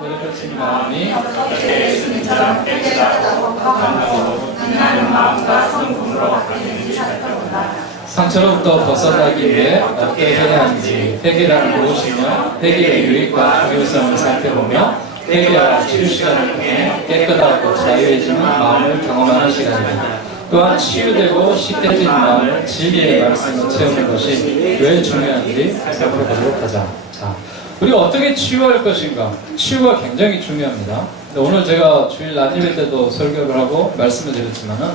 내려놓친 마음이 어떻게 예수님처럼 깨끗하고 건강하고 빛나는 마음과 성품으로 바뀌는지 살펴본다. 상처로부터 벗어나기 위해 어떻게 해야 하는지 회개란 무엇이며 회개의 유익과 중요성을 살펴보며 회개와 치유 시간을 통해 깨끗하고 자유해지는 마음을 경험하는 시간입니다. 또한 치유되고 씻겨진 마음을 진리의 말씀으로 채우는 것이 왜 중요한지 살펴보도록 하자. 자, 우리가 어떻게 치유할 것인가? 치유가 굉장히 중요합니다. 오늘 제가 주일 낮예배 때도 설교를 하고 말씀을 드렸지만은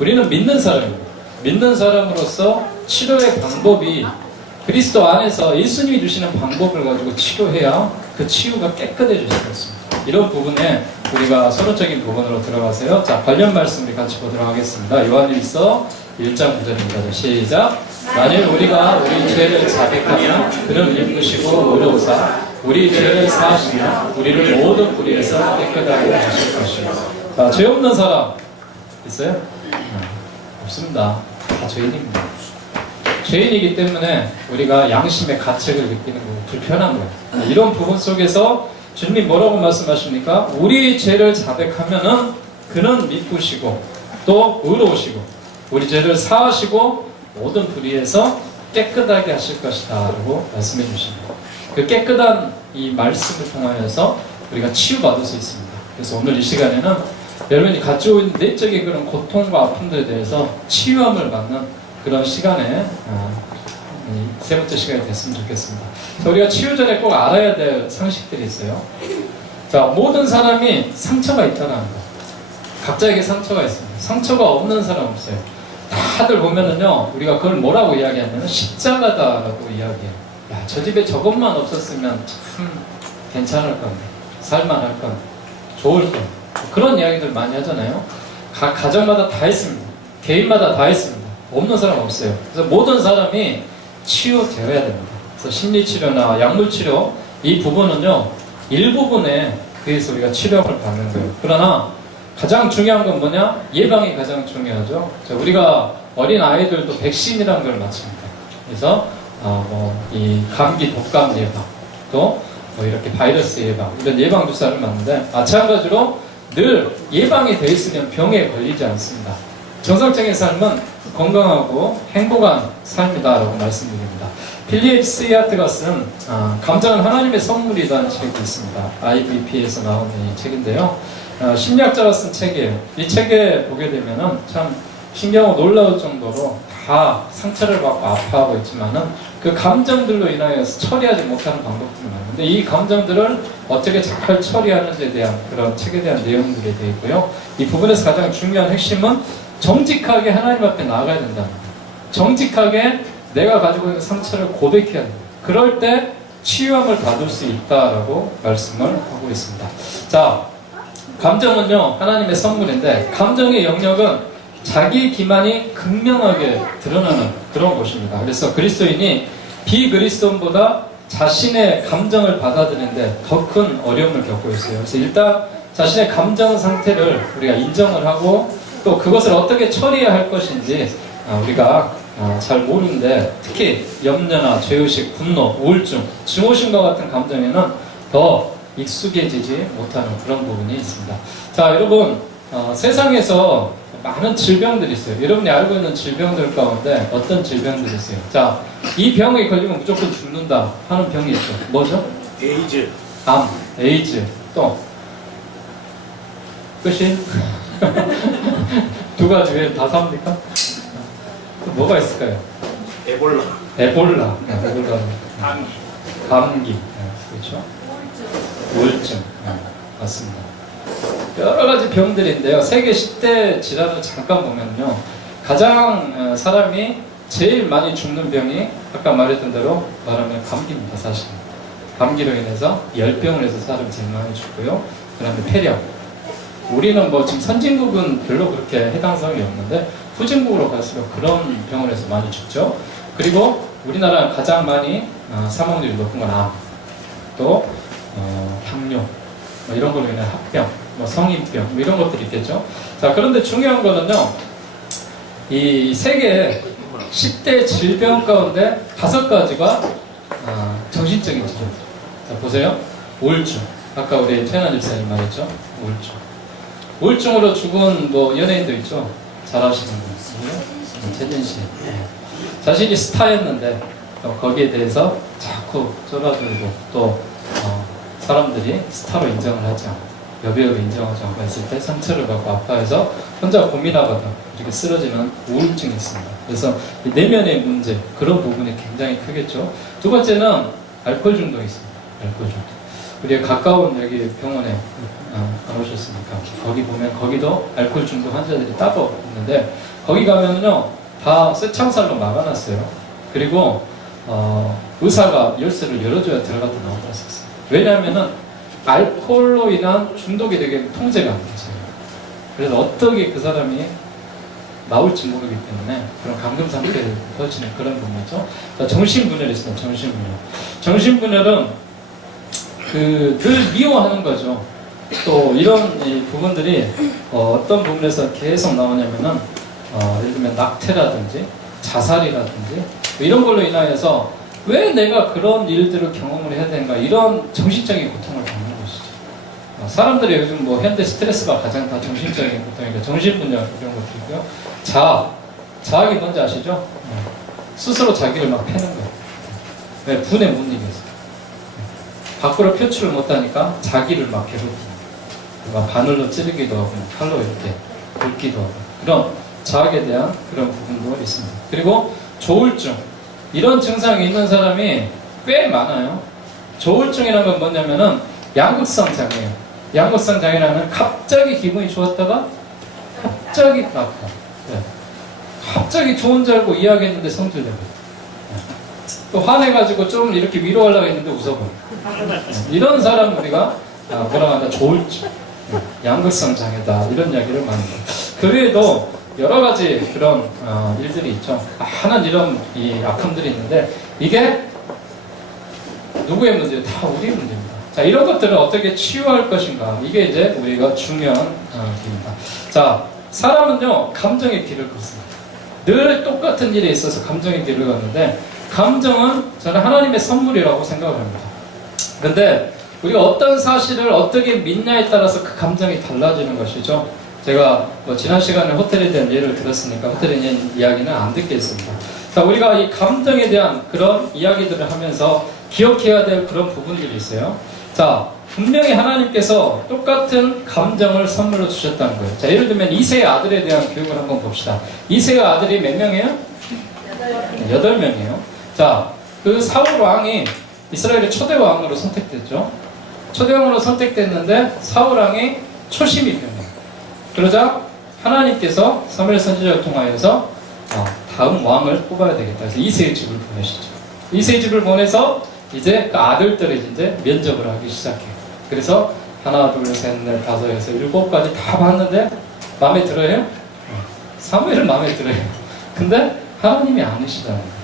우리는 믿는 사람입니다. 믿는 사람으로서 치료의 방법이 그리스도 안에서 예수님이 주시는 방법을 가지고 치료해야 그 치유가 깨끗해질 수 있습니다. 이런 부분에 우리가 서론적인 부분으로 들어가세요. 자, 관련 말씀 우리 같이 보도록 하겠습니다. 요한일서 1장 9절입니다. 시작. 만일 우리가 우리 죄를 자백하면 그는 이쁘시고 의로우사 우리 죄를 사하시며 우리를 모든 불의에서 깨끗하게 하실 것이요. 자, 죄 없는 사람 있어요? 없습니다. 다 죄인입니다. 죄인이기 때문에 우리가 양심의 가책을 느끼는 거고 불편한 거예요. 이런 부분 속에서 주님이 뭐라고 말씀하십니까? 우리 죄를 자백하면은 그는 미쁘시고 또 의로우시고 우리 죄를 사하시고 모든 불의에서 깨끗하게 하실 것이다 라고 말씀해 주십니다. 그 깨끗한 이 말씀을 통하여서 우리가 치유받을 수 있습니다. 그래서 오늘 이 시간에는 여러분이 가지고 있는 내적인 그런 고통과 아픔들에 대해서 치유함을 받는 그런 시간에 세 번째 시간이 됐으면 좋겠습니다. 자, 우리가 치유 전에 꼭 알아야 될 상식들이 있어요. 자, 모든 사람이 상처가 있다는 거. 각자에게 상처가 있습니다. 상처가 없는 사람 없어요. 다들 보면은요, 우리가 그걸 뭐라고 이야기하냐면 십자가다라고 이야기해요. 야, 저 집에 저것만 없었으면 참 괜찮을 건데, 살만할 건데, 좋을 건데. 그런 이야기들 많이 하잖아요. 각 가정마다 다 있습니다. 개인마다 다 있습니다. 없는 사람 없어요. 그래서 모든 사람이 치유되어야 됩니다. 그래서 심리치료나 약물치료 이 부분은요 일부분에 의해서 우리가 치료를 받는 거예요. 그러나 가장 중요한 건 뭐냐? 예방이 가장 중요하죠. 자, 우리가 어린 아이들도 백신이라는 걸 맞습니다. 그래서 이 감기, 독감 예방 또 이렇게 바이러스 예방 이런 예방 주사를 맞는데 마찬가지로 늘 예방이 돼 있으면 병에 걸리지 않습니다. 정상적인 삶은 건강하고 행복한 삶이다라고 말씀드립니다. 필립 스야트가 쓴 감정은 하나님의 선물이라는 책이 있습니다. IBP에서 나온 이 책인데요. 심리학자가 쓴 책이에요. 이 책에 보게 되면은 참 신기하고 놀라울 정도로 다 상처를 받고 아파하고 있지만은 그 감정들로 인하여서 처리하지 못하는 방법들이 많은데 이 감정들을 어떻게 잘 처리하는지에 대한 그런 책에 대한 내용들이 되어 있고요. 이 부분에서 가장 중요한 핵심은 정직하게 하나님 앞에 나아가야 된다는 거예요. 정직하게 내가 가지고 있는 상처를 고백해야 합니다. 그럴 때 치유함을 받을 수 있다라고 말씀을 하고 있습니다. 자, 감정은요 하나님의 선물인데 감정의 영역은 자기 기만이 극명하게 드러나는 그런 곳입니다. 그래서 그리스도인이 비그리스도인보다 자신의 감정을 받아들이는데 더 큰 어려움을 겪고 있어요. 그래서 일단 자신의 감정 상태를 우리가 인정을 하고 또 그것을 어떻게 처리해야 할 것인지 우리가 잘 모르는데 특히 염려나 죄의식, 분노, 우울증, 증오심과 같은 감정에는 더 익숙해지지 못하는 그런 부분이 있습니다. 자, 여러분 세상에서 많은 질병들이 있어요. 여러분이 알고 있는 질병들 가운데 어떤 질병들이 있어요? 자, 이 병에 걸리면 무조건 죽는다 하는 병이 있죠. 뭐죠? 에이즈. 암, 에이즈, 또 끝이? 두 가지 외에 다 삽니까? 또 뭐가 있을까요? 에볼라. 에볼라. 감기. 감기. 그렇죠? 우울증. 맞습니다. 여러 가지 병들인데요. 세계 10대 질환을 잠깐 보면요. 가장 사람이 제일 많이 죽는 병이 아까 말했던 대로 말하면 감기입니다. 사실. 감기로 인해서 열병을 해서 사람이 제일 많이 죽고요. 그 다음에 폐렴. 우리는 뭐 지금 선진국은 별로 그렇게 해당성이 없는데 후진국으로 갈수록 그런 병을 해서 많이 죽죠. 그리고 우리나라 가장 많이 사망률이 높은 건 암, 또 당뇨, 뭐 이런 걸로 인한 합병, 뭐 성인병, 뭐 이런 것들이 있겠죠. 자, 그런데 중요한 거는요, 이 세계 10대 질병 가운데 5가지가 정신적인 질병. 자, 보세요. 우울증, 아까 우리 최연아 집사님 말했죠. 우울증. 우울증으로 죽은 뭐 연예인도 있죠. 잘 아시는 분. 최진 씨. 자신이 스타였는데 거기에 대해서 자꾸 쫄아들고 또 사람들이 스타로 인정을 하지 않고 여배우로 인정하지 않고 했을 때 상처를 받고 아파해서 혼자 고민하다가 이렇게 쓰러지는 우울증이 있습니다. 그래서 이 내면의 문제 그런 부분이 굉장히 크겠죠. 두 번째는 알코올 중독이 있습니다. 알코올 중독. 우리 가까운 여기 병원에 안 오셨습니까? 거기 보면 거기도 알코올 중독 환자들이 따로 있는데 거기 가면요 다 쇠창살로 막아놨어요. 그리고 의사가 열쇠를 열어줘야 들어갔다 나오고 했었어요. 왜냐하면은 알코올로 인한 중독이 되게 통제가 안 되죠. 그래서 어떻게 그 사람이 나올지 모르기 때문에 그런 감금 상태에 터지는 그런 부분이죠. 정신분열이 있습니다. 정신분열. 정신분열은 늘 미워하는 거죠. 또 이런 부분들이 어떤 부분에서 계속 나오냐면은 예를 들면 낙태라든지 자살이라든지 이런 걸로 인하여서 왜 내가 그런 일들을 경험을 해야 되는가 이런 정신적인 고통을 받는 것이죠. 사람들이 요즘 뭐 현대 스트레스가 가장 다 정신적인 고통이니까 정신분열 이런 것들이고요. 자학이 뭔지 아시죠? 스스로 자기를 막 패는 거예요. 왜? 분에 못 이겨서. 밖으로 표출을 못하니까 자기를 막 괴롭히는 막 바늘로 찌르기도 하고 칼로 이렇게 긁기도 하고 그런 자학에 대한 그런 부분도 있습니다. 그리고 조울증 이런 증상이 있는 사람이 꽤 많아요. 조울증이라는 건 뭐냐면은 양극성 장애예요. 양극성 장애라는 갑자기 기분이 좋았다가 갑자기 나빠. 네. 갑자기 좋은 줄 알고 이야기했는데 성질내고 또 화내가지고 좀 이렇게 위로하려고 했는데 웃어버려. 이런 사람 우리가 뭐라고 한다 조울증, 양극성 장애다 이런 이야기를 많이 해요. 그 외에도 여러 가지 그런 일들이 있죠. 많은 이런 이 아픔들이 있는데 이게 누구의 문제예요? 다 우리의 문제입니다. 자, 이런 것들을 어떻게 치유할 것인가 이게 이제 우리가 중요한 길입니다. 자, 사람은요 감정의 길을 걷습니다. 늘 똑같은 일에 있어서 감정의 길을 걷는데 감정은 저는 하나님의 선물이라고 생각을 합니다. 근데 우리가 어떤 사실을 어떻게 믿냐에 따라서 그 감정이 달라지는 것이죠. 제가 지난 시간에 호텔에 대한 예를 들었으니까 호텔에 대한 이야기는 안 듣겠습니다. 자, 우리가 이 감정에 대한 그런 이야기들을 하면서 기억해야 될 그런 부분들이 있어요. 자, 분명히 하나님께서 똑같은 감정을 선물로 주셨다는 거예요. 자, 예를 들면 이세의 아들에 대한 교육을 한번 봅시다. 이세의 아들이 몇 명이에요? 8명이에요. 자, 그 사울 왕이 이스라엘의 초대 왕으로 선택됐죠. 초대 왕으로 선택됐는데 사울 왕이 초심이 변해요. 그러자 하나님께서 사무엘 선지자를 통하여서 다음 왕을 뽑아야 되겠다. 그래서 이세의 집을 보내시죠. 이세의 집을 보내서 이제 그 아들들을 이제 면접을 하기 시작해요. 그래서 하나, 둘, 셋, 넷, 다섯, 여섯, 일곱까지 다 봤는데 마음에 들어요? 사무엘은 마음에 들어요. 근데 하나님이 아니시다는 거예요.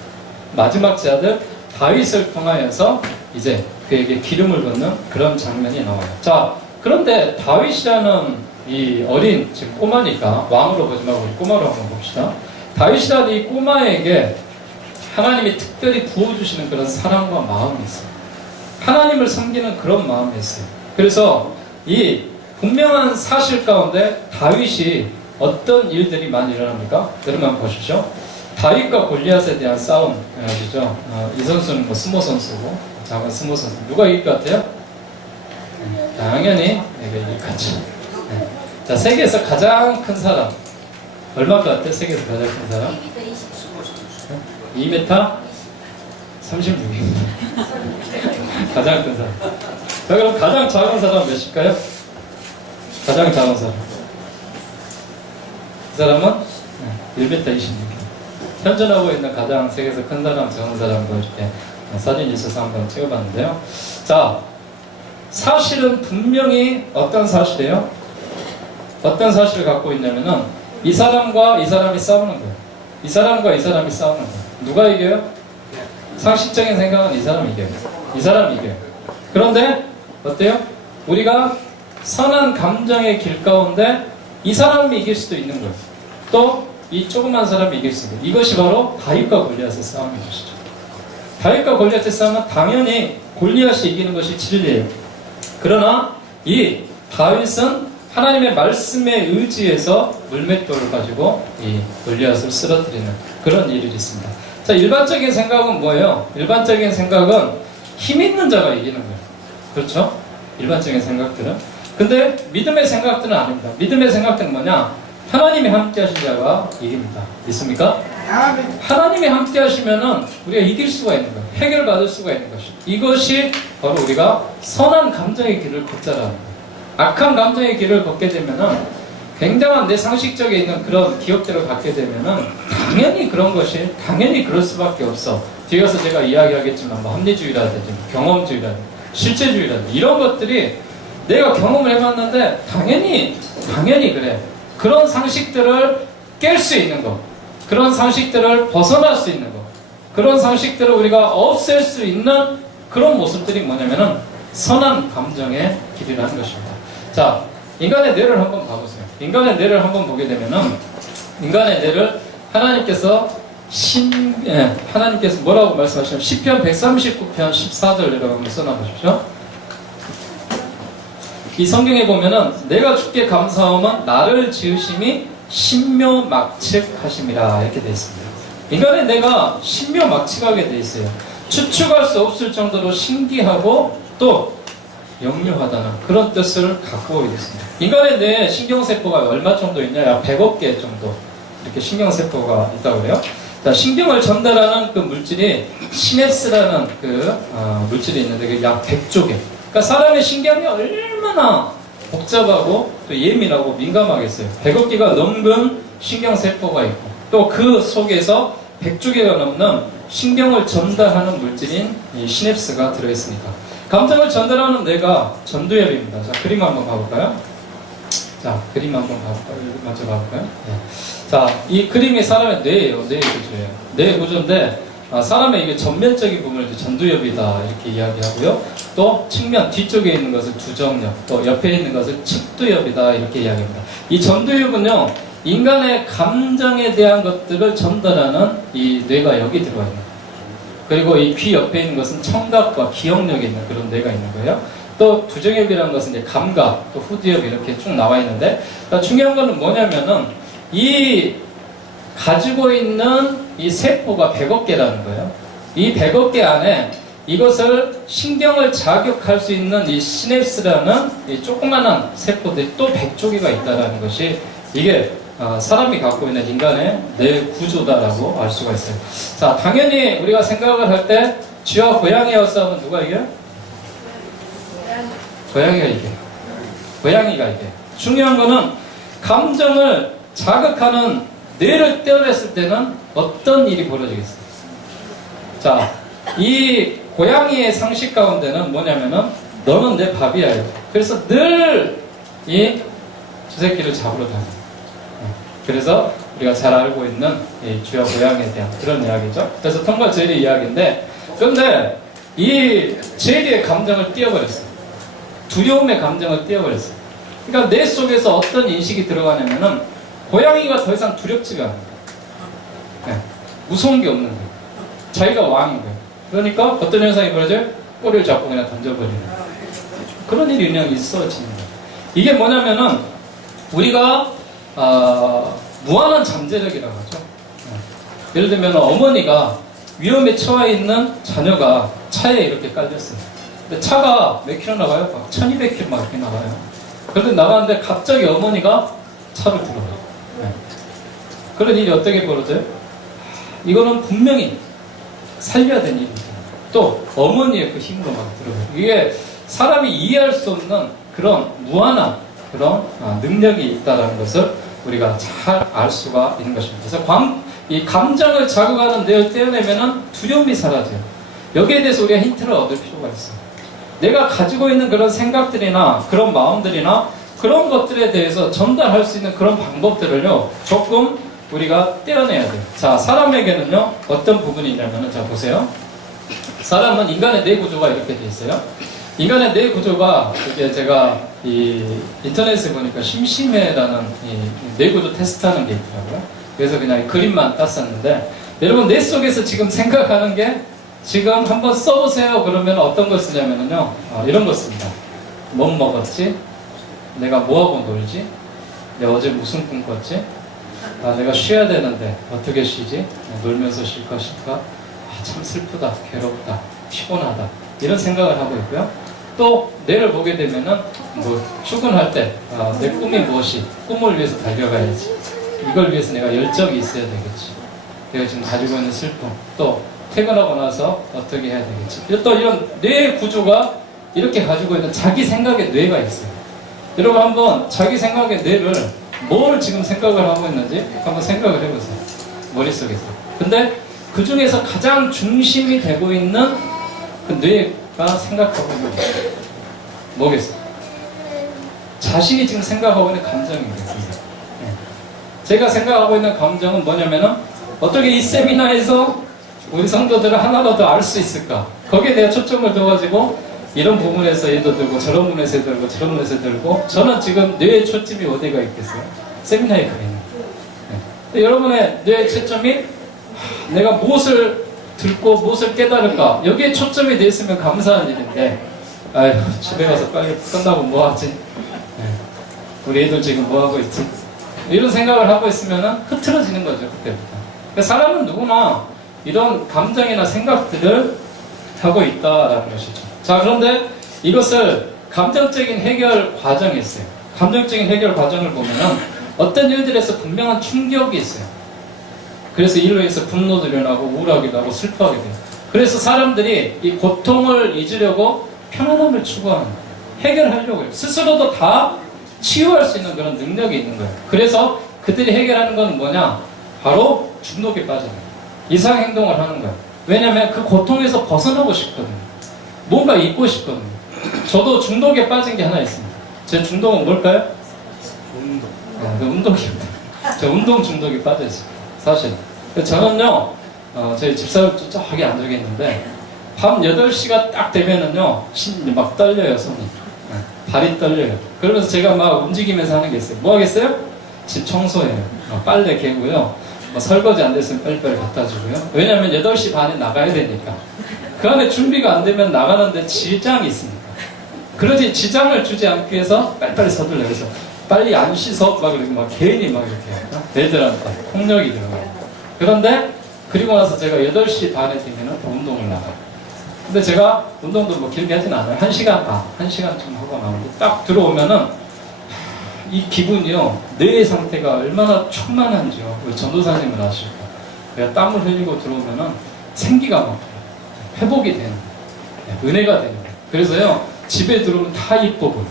마지막 제 아들 다윗을 통하여서 이제 그에게 기름을 붓는 그런 장면이 나와요. 자, 그런데 다윗이라는 이 어린 지금 꼬마니까 왕으로 보지 말고 꼬마로 한번 봅시다. 다윗이라는 이 꼬마에게 하나님이 특별히 부어주시는 그런 사랑과 마음이 있어요. 하나님을 섬기는 그런 마음이 있어요. 그래서 이 분명한 사실 가운데 다윗이 어떤 일들이 많이 일어납니까? 여러분 한번 보십시오. 다윗과 골리앗에 대한 싸움 아시죠? 이 선수는 뭐 스모 선수고 작은 스모 선수 누가 이길 것 같아요? 당연히 내가 이길 것 같죠. 자, 세계에서 가장 큰 사람 얼마 것 같아요? 세계에서 가장 큰 사람? 2m 36입니다. 가장 큰 사람. 자, 그럼 가장 작은 사람 몇일까요? 가장 작은 사람. 그 사람은 1m 26입니다. 현존하고 있는 가장 세계에서 큰 사람, 작은 사람도 이렇게 사진이 있어서 한번 찍어봤는데요. 자, 사실은 분명히 어떤 사실이에요? 어떤 사실을 갖고 있냐면은 이 사람과 이 사람이 싸우는 거예요. 이 사람과 이 사람이 싸우는 거예요. 누가 이겨요? 상식적인 생각은 이 사람이 이겨요. 이 사람이 이겨요. 그런데 어때요? 우리가 선한 감정의 길 가운데 이 사람이 이길 수도 있는 거예요. 또 이 조그만 사람이 이길 수 있는 거예요. 이것이 바로 다윗과 골리앗의 싸움인 것이죠. 다윗과 골리앗의 싸움은 당연히 골리앗이 이기는 것이 진리예요. 그러나 이 다윗은 하나님의 말씀에 의지해서 물맷돌을 가지고 이 골리앗을 쓰러뜨리는 그런 일이 있습니다. 자, 일반적인 생각은 뭐예요? 일반적인 생각은 힘 있는 자가 이기는 거예요. 그렇죠? 일반적인 생각들은. 근데 믿음의 생각들은 아닙니다. 믿음의 생각들은 뭐냐? 하나님이 함께 하신 자가 이깁니다. 믿습니까? 하나님이 함께 하시면은 우리가 이길 수가 있는 거예요. 해결받을 수가 있는 것이죠. 이것이 바로 우리가 선한 감정의 길을 걷자라는 거예요. 악한 감정의 길을 걷게 되면은 굉장한 내 상식적에 있는 그런 기억들을 갖게 되면은 당연히 그런 것이 당연히 그럴 수밖에 없어. 뒤에서 제가 이야기하겠지만 뭐 합리주의라든지 경험주의라든지 실제주의라든지 이런 것들이 내가 경험을 해봤는데 당연히 그래. 그런 상식들을 깰 수 있는 것, 그런 상식들을 벗어날 수 있는 것, 그런 상식들을 우리가 없앨 수 있는 그런 모습들이 뭐냐면은 선한 감정의 길이라는 것입니다. 자, 인간의 뇌를 한번 봐보세요. 인간의 뇌를 한번 보게 되면은 인간의 뇌를 하나님께서 하나님께서 뭐라고 말씀하시냐면 시편 139편 14절이라고 한번 써놔보십시오. 이 성경에 보면은 내가 주께 감사함은 나를 지으심이 신묘막측하심이라 이렇게 되어 있습니다. 인간의 뇌가 신묘막측하게 되어 있어요. 추측할 수 없을 정도로 신기하고 또 영유하다는 그런 뜻을 갖고 있습니다. 인간의 뇌에 신경세포가 얼마 정도 있냐? 약 100억 개 정도 이렇게 신경세포가 있다고 그래요. 자, 신경을 전달하는 그 물질이 시냅스라는 그 물질이 있는데 그게 약 100조 개. 그러니까 사람의 신경이 얼마나 복잡하고 또 예민하고 민감하겠어요. 100억 개가 넘는 신경세포가 있고 또 그 속에서 100조 개가 넘는 신경을 전달하는 물질인 이 시냅스가 들어있으니까 감정을 전달하는 뇌가 전두엽입니다. 자, 그림 한번 봐볼까요? 자, 그림 한번 봐볼까요? 먼저 봐볼까요? 네. 자, 이 그림이 사람의 뇌예요. 뇌의 구조예요. 뇌의 구조인데 사람의 이게 전면적인 부분을 전두엽이다 이렇게 이야기하고요. 또 측면 뒤쪽에 있는 것을 두정엽, 또 옆에 있는 것을 측두엽이다 이렇게 이야기합니다. 이 전두엽은요, 인간의 감정에 대한 것들을 전달하는 이 뇌가 여기 들어와 있는 거예요. 그리고 이 귀 옆에 있는 것은 청각과 기억력이 있는 그런 뇌가 있는 거예요. 또 두정엽이라는 것은 이제 감각, 또 후두엽 이렇게 쭉 나와 있는데 중요한 거는 뭐냐면은 이 가지고 있는 이 세포가 100억 개라는 거예요. 이 100억 개 안에 이것을 신경을 자극할 수 있는 이 시냅스라는 이 조그마한 세포들이 또 100조 개가 있다는 것이 이게 사람이 갖고 있는 인간의 뇌 구조다라고 알 수가 있어요. 자, 당연히 우리가 생각을 할 때 쥐와 고양이와 싸우면 누가 이겨요? 고양이가 이겨요. 고양이가 이겨요. 중요한 거는 감정을 자극하는 뇌를 떼어냈을 때는 어떤 일이 벌어지겠어요? 자, 이 고양이의 상식 가운데는 뭐냐면은 너는 내 밥이야. 그래서 늘 이 주새끼를 잡으러 다녀요. 그래서 우리가 잘 알고 있는 이 쥐와 고양이에 대한 그런 이야기죠. 그래서 톰과 제리 이야기인데, 그런데 이 제리의 감정을 띄워버렸어요. 두려움의 감정을 띄워버렸어요. 그러니까 뇌 속에서 어떤 인식이 들어가냐면은 고양이가 더 이상 두렵지가 않아요. 네. 무서운 게 없는 거예요. 자기가 왕인 거예요. 그러니까 어떤 현상이 벌어져요? 꼬리를 잡고 그냥 던져버리는 거예요. 그런 일이 그냥 있어지는 거예요. 이게 뭐냐면은 우리가 무한한 잠재력이라고 하죠. 예를 들면 어머니가 위험에 처해 있는 자녀가 차에 이렇게 깔렸어요. 근데 차가 몇 킬로 나가요? 막 1200km 막 이렇게 나가요. 그런데 나가는데 갑자기 어머니가 차를 들어가요. 그런 일이 어떻게 벌어져요? 이거는 분명히 살려야 되는 일입니다. 또 어머니의 그 힘으로 막 들어가요. 이게 사람이 이해할 수 없는 그런 무한한 그런 능력이 있다는 것을 우리가 잘 알 수가 있는 것입니다. 그래서 이 감정을 자극하는 뇌를 떼어내면은 두려움이 사라져요. 여기에 대해서 우리가 힌트를 얻을 필요가 있어요. 내가 가지고 있는 그런 생각들이나 그런 마음들이나 그런 것들에 대해서 전달할 수 있는 그런 방법들을요, 조금 우리가 떼어내야 돼요. 자, 사람에게는요, 어떤 부분이 있냐면은, 자, 보세요. 사람은 인간의 뇌 구조가 이렇게 돼 있어요. 인간의 뇌 구조가, 이게 제가 이 인터넷에 보니까 심심해라는 이 뇌 구조 테스트하는 게 있더라고요. 그래서 그냥 그림만 땄었는데, 여러분 뇌 속에서 지금 생각하는 게 지금 한번 써보세요. 그러면 어떤 걸 쓰냐면요, 이런 거 씁니다. 뭐 먹었지? 내가 뭐하고 놀지? 내가 어제 무슨 꿈 꿨지? 아, 내가 쉬어야 되는데 어떻게 쉬지? 놀면서 쉴 것일까? 아, 참 슬프다, 괴롭다, 피곤하다 이런 생각을 하고 있고요. 또 내일을 보게 되면은 뭐 출근할 때 내 꿈이 무엇이? 꿈을 위해서 달려가야지. 이걸 위해서 내가 열정이 있어야 되겠지. 내가 지금 가지고 있는 슬픔, 또 퇴근하고 나서 어떻게 해야 되겠지. 또 이런 뇌의 구조가 이렇게 가지고 있는 자기 생각의 뇌가 있어요. 여러분 한번 자기 생각의 뇌를 뭘 지금 생각을 하고 있는지 한번 생각을 해보세요. 머릿속에서. 근데 그 중에서 가장 중심이 되고 있는 그 뇌가 생각하고 있는 게 뭐겠어요? 자신이 지금 생각하고 있는 감정이겠습니다. 제가 생각하고 있는 감정은 뭐냐면은 어떻게 이 세미나에서 우리 성도들을 하나라도 알 수 있을까? 거기에 내가 초점을 둬가지고 이런 부분에서 얘도 들고 저런 부분에서 얘도 들고 저런 부분에서 들고 저는 지금 뇌의 초점이 어디가 있겠어요? 세미나에 가 있는 거예요. 여러분의 뇌의 초점이 내가 무엇을 듣고 무엇을 깨달을까? 여기에 초점이 돼 있으면 감사한 일인데 아휴 집에 가서 빨리 끝나고 뭐 하지? 우리 애들 지금 뭐 하고 있지? 이런 생각을 하고 있으면 흐트러지는 거죠. 그때부터. 그러니까 사람은 누구나 이런 감정이나 생각들을 하고 있다라는 것이죠. 자, 그런데 이것을 감정적인 해결 과정이 있어요. 감정적인 해결 과정을 보면은 어떤 일들에서 분명한 충격이 있어요. 그래서 이로 인해서 분노도 일어나고 우울하기도 하고 슬퍼하기도 해요. 그래서 사람들이 이 고통을 잊으려고 편안함을 추구하는 거예요. 해결하려고 해요. 스스로도 다 치유할 수 있는 그런 능력이 있는 거예요. 그래서 그들이 해결하는 건 뭐냐? 바로 중독에 빠지는 거예요. 이상 행동을 하는 거예요. 왜냐하면 그 고통에서 벗어나고 싶거든요. 뭔가 잊고 싶거든요. 저도 중독에 빠진 게 하나 있습니다. 제 중독은 뭘까요? 운동. 운동입니다. 저 운동 중독에 빠져있어요. 사실. 저는요, 저희 집사람 저기 앉아 있는데, 밤 8시가 딱 되면은요, 막 떨려요, 손이. 발이 떨려요. 그러면서 제가 막 움직이면서 하는 게 있어요. 뭐 하겠어요? 집 청소해요. 빨래 개고요. 설거지 안 됐으면 빨리빨리 갖다 주고요. 왜냐면 8시 반에 나가야 되니까. 그 안에 준비가 안 되면 나가는데 지장이 있습니다. 그러지 지장을 주지 않기 위해서 빨리빨리 서둘러요. 그래서 빨리 안 씻어 막 이렇게 막 괜히 막 이렇게 애들한테 폭력이 들어가요. 그런데 그리고 나서 제가 8시 반에 되면은 운동을 나가요. 근데 제가 운동도 뭐 길게 하진 않아요. 1시간 반, 1시간쯤 하고 나오는데 딱 들어오면은 이 기분이요, 뇌의 상태가 얼마나 충만한지요. 우리 전도사님은 아실까? 그냥 땀을 흘리고 들어오면은 생기가 막 회복이 되는 거예요. 은혜가 되는 거예요. 그래서요, 집에 들어오면 다 이뻐 보여요.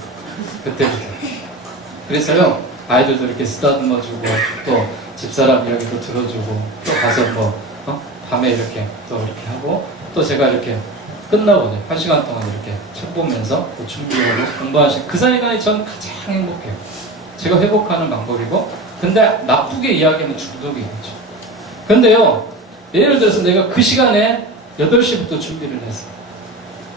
그때부터. 그래서요, 아이들도 이렇게 쓰다듬어주고, 또 집사람 이야기도 들어주고, 또 가서 뭐, 밤에 이렇게 또 이렇게 하고, 또 제가 이렇게 끝나고 1시간 동안 이렇게 책 보면서 또 준비하고 공부하시고, 그 시간이 저는 가장 행복해요. 제가 회복하는 방법이고, 근데 나쁘게 이야기하면 중독이겠죠. 근데요, 예를 들어서 내가 그 시간에 8시부터 준비를 했어요.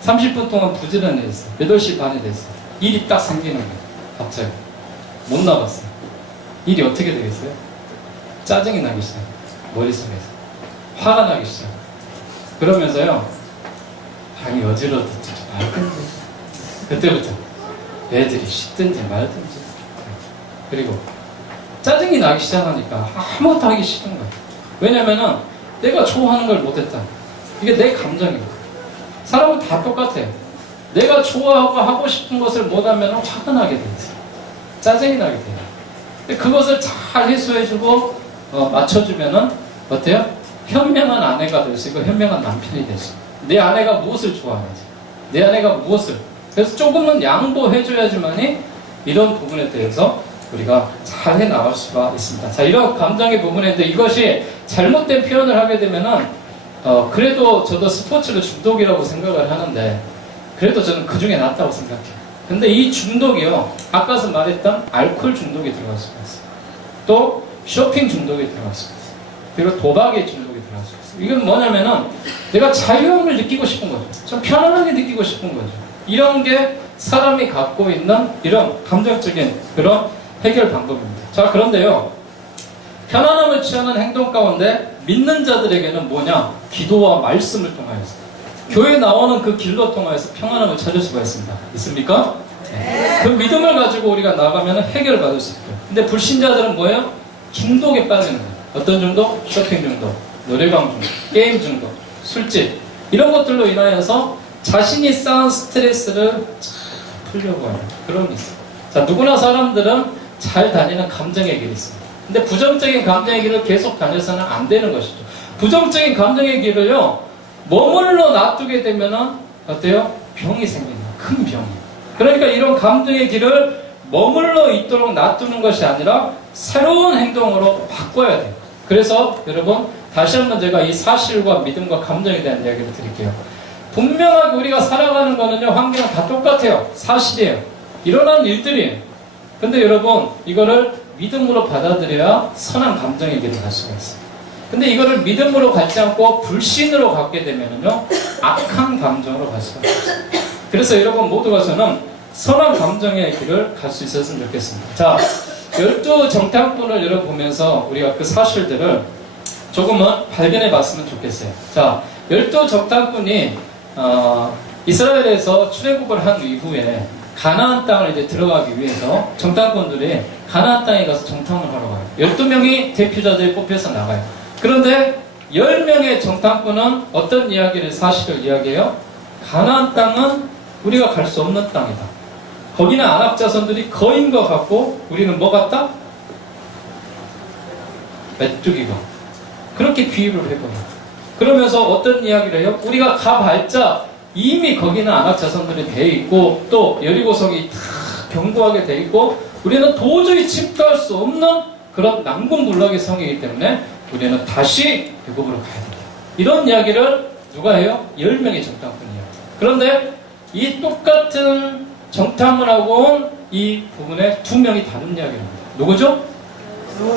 30분 동안 부지런히 했어요. 8시 반이 됐어요. 일이 딱 생기는 거예요. 갑자기. 못 나갔어요. 일이 어떻게 되겠어요? 짜증이 나기 시작해요. 머릿속에서. 화가 나기 시작해요. 그러면서요, 방이 어지러워졌지 말든지. 그때부터 애들이 씻든지 말든지. 그리고 짜증이 나기 시작하니까 아무것도 하기 싫은 거예요. 왜냐면은 내가 좋아하는 걸 못했다. 이게 내 감정이고. 사람은 다 똑같아요. 내가 좋아하고 하고 싶은 것을 못하면 화가 나게 돼요. 짜증이 나게 돼요. 근데 그것을 잘 해소해주고 맞춰주면은 어때요? 현명한 아내가 될 수 있고 현명한 남편이 될 수 있고. 내 아내가 무엇을 좋아하는지, 내 아내가 무엇을. 그래서 조금은 양보해줘야지만이 이런 부분에 대해서 우리가 잘 해나갈 수가 있습니다. 자, 이런 감정의 부분인데 이것이 잘못된 표현을 하게 되면은 그래도 저도 스포츠를 중독이라고 생각을 하는데 그래도 저는 그 중에 낫다고 생각해요. 근데 이 중독이요, 아까서 말했던 알코올 중독이 들어갈 수가 있어요. 또 쇼핑 중독이 들어갈 수가 있어요. 그리고 도박의 중독이 들어갈 수가 있어요. 이건 뭐냐면은 내가 자유함을 느끼고 싶은 거죠. 좀 편안하게 느끼고 싶은 거죠. 이런 게 사람이 갖고 있는 이런 감정적인 그런 해결 방법입니다. 자, 그런데요, 편안함을 취하는 행동 가운데 믿는 자들에게는 뭐냐? 기도와 말씀을 통하여서, 교회에 나오는 그 길로 통하여서 평안함을 찾을 수가 있습니다. 있습니까? 그 믿음을 가지고 우리가 나가면 해결을 받을 수 있고요. 근데 불신자들은 뭐예요? 중독에 빠지는 거예요. 어떤 중독? 쇼핑 중독, 노래방 중독, 게임 중독, 술집 이런 것들로 인하여서 자신이 쌓은 스트레스를 풀려고 하는 그런 게 있어요. 자, 누구나 사람들은 잘 다니는 감정의 길이 있습니다. 근데 부정적인 감정의 길을 계속 다녀서는 안 되는 것이죠. 부정적인 감정의 길을요, 머물러 놔두게 되면은 어때요? 병이 생깁니다. 큰 병이. 그러니까 이런 감정의 길을 머물러 있도록 놔두는 것이 아니라 새로운 행동으로 바꿔야 돼요. 그래서 여러분 다시 한번 제가 이 사실과 믿음과 감정에 대한 이야기를 드릴게요. 분명하게 우리가 살아가는 거는요, 환경은 다 똑같아요. 사실이에요. 일어난 일들이에요. 근데 여러분 이거를 믿음으로 받아들여야 선한 감정의 길을 갈 수가 있어요. 근데 이거를 믿음으로 갖지 않고 불신으로 갖게 되면요, 악한 감정으로 갈 수가 있어요. 그래서 여러분 모두가 저는 선한 감정의 길을 갈 수 있었으면 좋겠습니다. 자, 12정탐꾼을 여러분 보면서 우리가 그 사실들을 조금은 발견해 봤으면 좋겠어요. 자, 12정탐꾼이 이스라엘에서 출애굽을 한 이후에 가나안 땅을 이제 들어가기 위해서 정탐꾼들이 가나안 땅에 가서 정탐을 하러 가요. 12명이 대표자들이 뽑혀서 나가요. 그런데 10명의 정탐꾼은 어떤 이야기를, 사실을 이야기해요? 가나안 땅은 우리가 갈 수 없는 땅이다. 거기는 아랍 자손들이 거인 것 같고 우리는 뭐 같다? 메뚜기가. 그렇게 비유를 해버려요. 그러면서 어떤 이야기를 해요? 우리가 가봤자 이미 거기는 아낙 자손들이 돼 있고 또 여리고성이 다 견고하게 돼 있고 우리는 도저히 침투할 수 없는 그런 난공불락의 성이기 때문에 우리는 다시 애굽으로 가야 된다. 이런 이야기를 누가 해요? 10명의 정탐꾼이에요. 그런데 이 똑같은 정탐을 하고 온 이 부분에 2명이 다른 이야기를 합니다. 누구죠?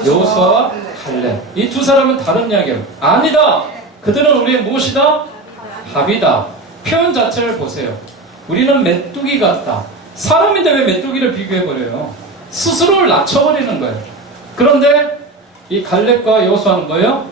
여호수아와 갈렙. 이 두 사람은 다른 이야기예요. 아니다. 그들은 우리의 무엇이다? 밥이다. 표현 자체를 보세요. 우리는 메뚜기 같다. 사람인데 왜 메뚜기를 비교해버려요? 스스로를 낮춰버리는 거예요. 그런데 이 갈렙과 여호수아는 뭐예요?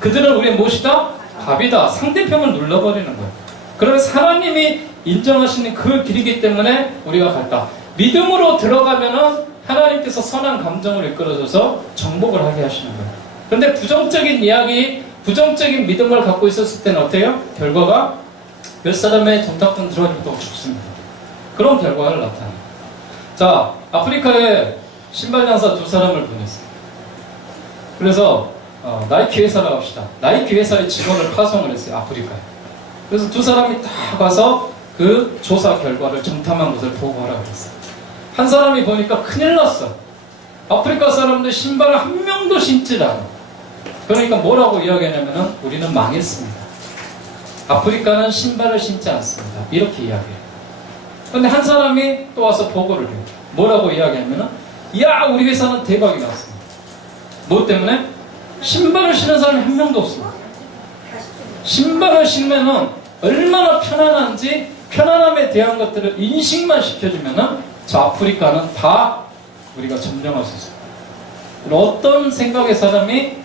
그들은 우리의 무엇이다? 밥이다. 상대편을 눌러버리는 거예요. 그러면 하나님이 인정하시는 그 길이기 때문에 우리가 갔다. 믿음으로 들어가면은 하나님께서 선한 감정을 이끌어줘서 정복을 하게 하시는 거예요. 그런데 부정적인 이야기, 부정적인 믿음을 갖고 있었을 때는 어때요? 결과가 몇 사람의 정탐꾼 들어가지고 죽습니다. 그런 결과를 나타내요. 자, 아프리카에 신발 장사 2사람을 보냈어요. 그래서 나이키 회사라고 합시다. 나이키 회사의 직원을 파송을 했어요. 아프리카에. 그래서 2사람이 다 가서 그 조사 결과를 정탐한 것을 보고하라고 했어요. 한 사람이 보니까 큰일 났어. 아프리카 사람들 신발을 한 명도 신질 않아. 그러니까 뭐라고 이야기하냐면은 우리는 망했습니다. 아프리카는 신발을 신지 않습니다. 이렇게 이야기해요. 그런데 한 사람이 또 와서 보고를 해요. 뭐라고 이야기하면은 야, 우리 회사는 대박이 났습니다. 뭐 때문에? 신발을 신는 사람이 한 명도 없습니다. 신발을 신으면은 얼마나 편안한지 편안함에 대한 것들을 인식만 시켜주면은 저 아프리카는 다 우리가 점령할 수 있어요. 어떤 생각의 사람이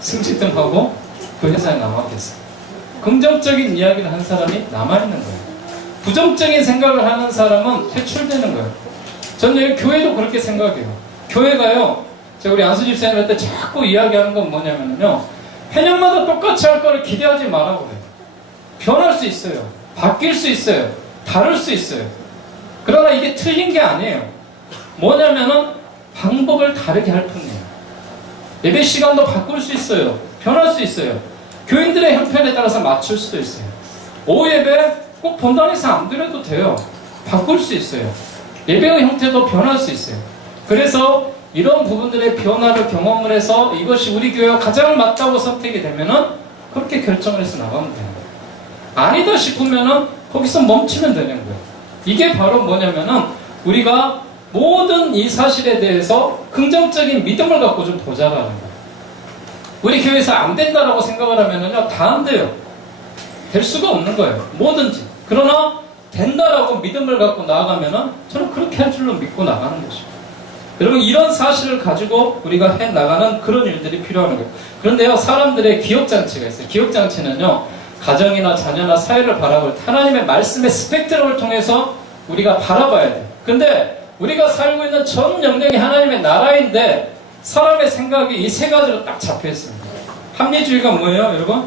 승진등하고 그 회사에 남았겠어요? 긍정적인 이야기를 한 사람이 남아있는 거예요. 부정적인 생각을 하는 사람은 퇴출되는 거예요. 저는 교회도 그렇게 생각해요. 교회가요, 제가 우리 안수 집사님 할 때 자꾸 이야기하는 건 뭐냐면요, 해년마다 똑같이 할 거를 기대하지 말라고 그래요. 변할 수 있어요. 바뀔 수 있어요. 다를 수 있어요. 그러나 이게 틀린 게 아니에요. 뭐냐면은 방법을 다르게 할 뿐이에요. 예배 시간도 바꿀 수 있어요. 변할 수 있어요. 교인들의 형편에 따라서 맞출 수도 있어요. 오후 예배 꼭 본당에서 안 드려도 돼요. 바꿀 수 있어요. 예배의 형태도 변할 수 있어요. 그래서 이런 부분들의 변화를 경험을 해서 이것이 우리 교회가 가장 맞다고 선택이 되면은 그렇게 결정을 해서 나가면 돼요. 아니다 싶으면은 거기서 멈추면 되는 거예요. 이게 바로 뭐냐면은 우리가 모든 이 사실에 대해서 긍정적인 믿음을 갖고 좀 보자라는 거예요. 우리 교회에서 안 된다라고 생각을 하면은요, 다 안 돼요. 될 수가 없는 거예요. 뭐든지. 그러나 된다라고 믿음을 갖고 나아가면은 저는 그렇게 할 줄로 믿고 나가는 것입니다. 여러분, 이런 사실을 가지고 우리가 해 나가는 그런 일들이 필요한 거예요. 그런데요, 사람들의 기억장치가 있어요. 기억장치는요, 가정이나 자녀나 사회를 바라볼 때 하나님의 말씀의 스펙트럼을 통해서 우리가 바라봐야 돼요. 근데 우리가 살고 있는 전 영역이 하나님의 나라인데 사람의 생각이 이 세 가지로 딱 잡혀 있습니다. 합리주의가 뭐예요, 여러분?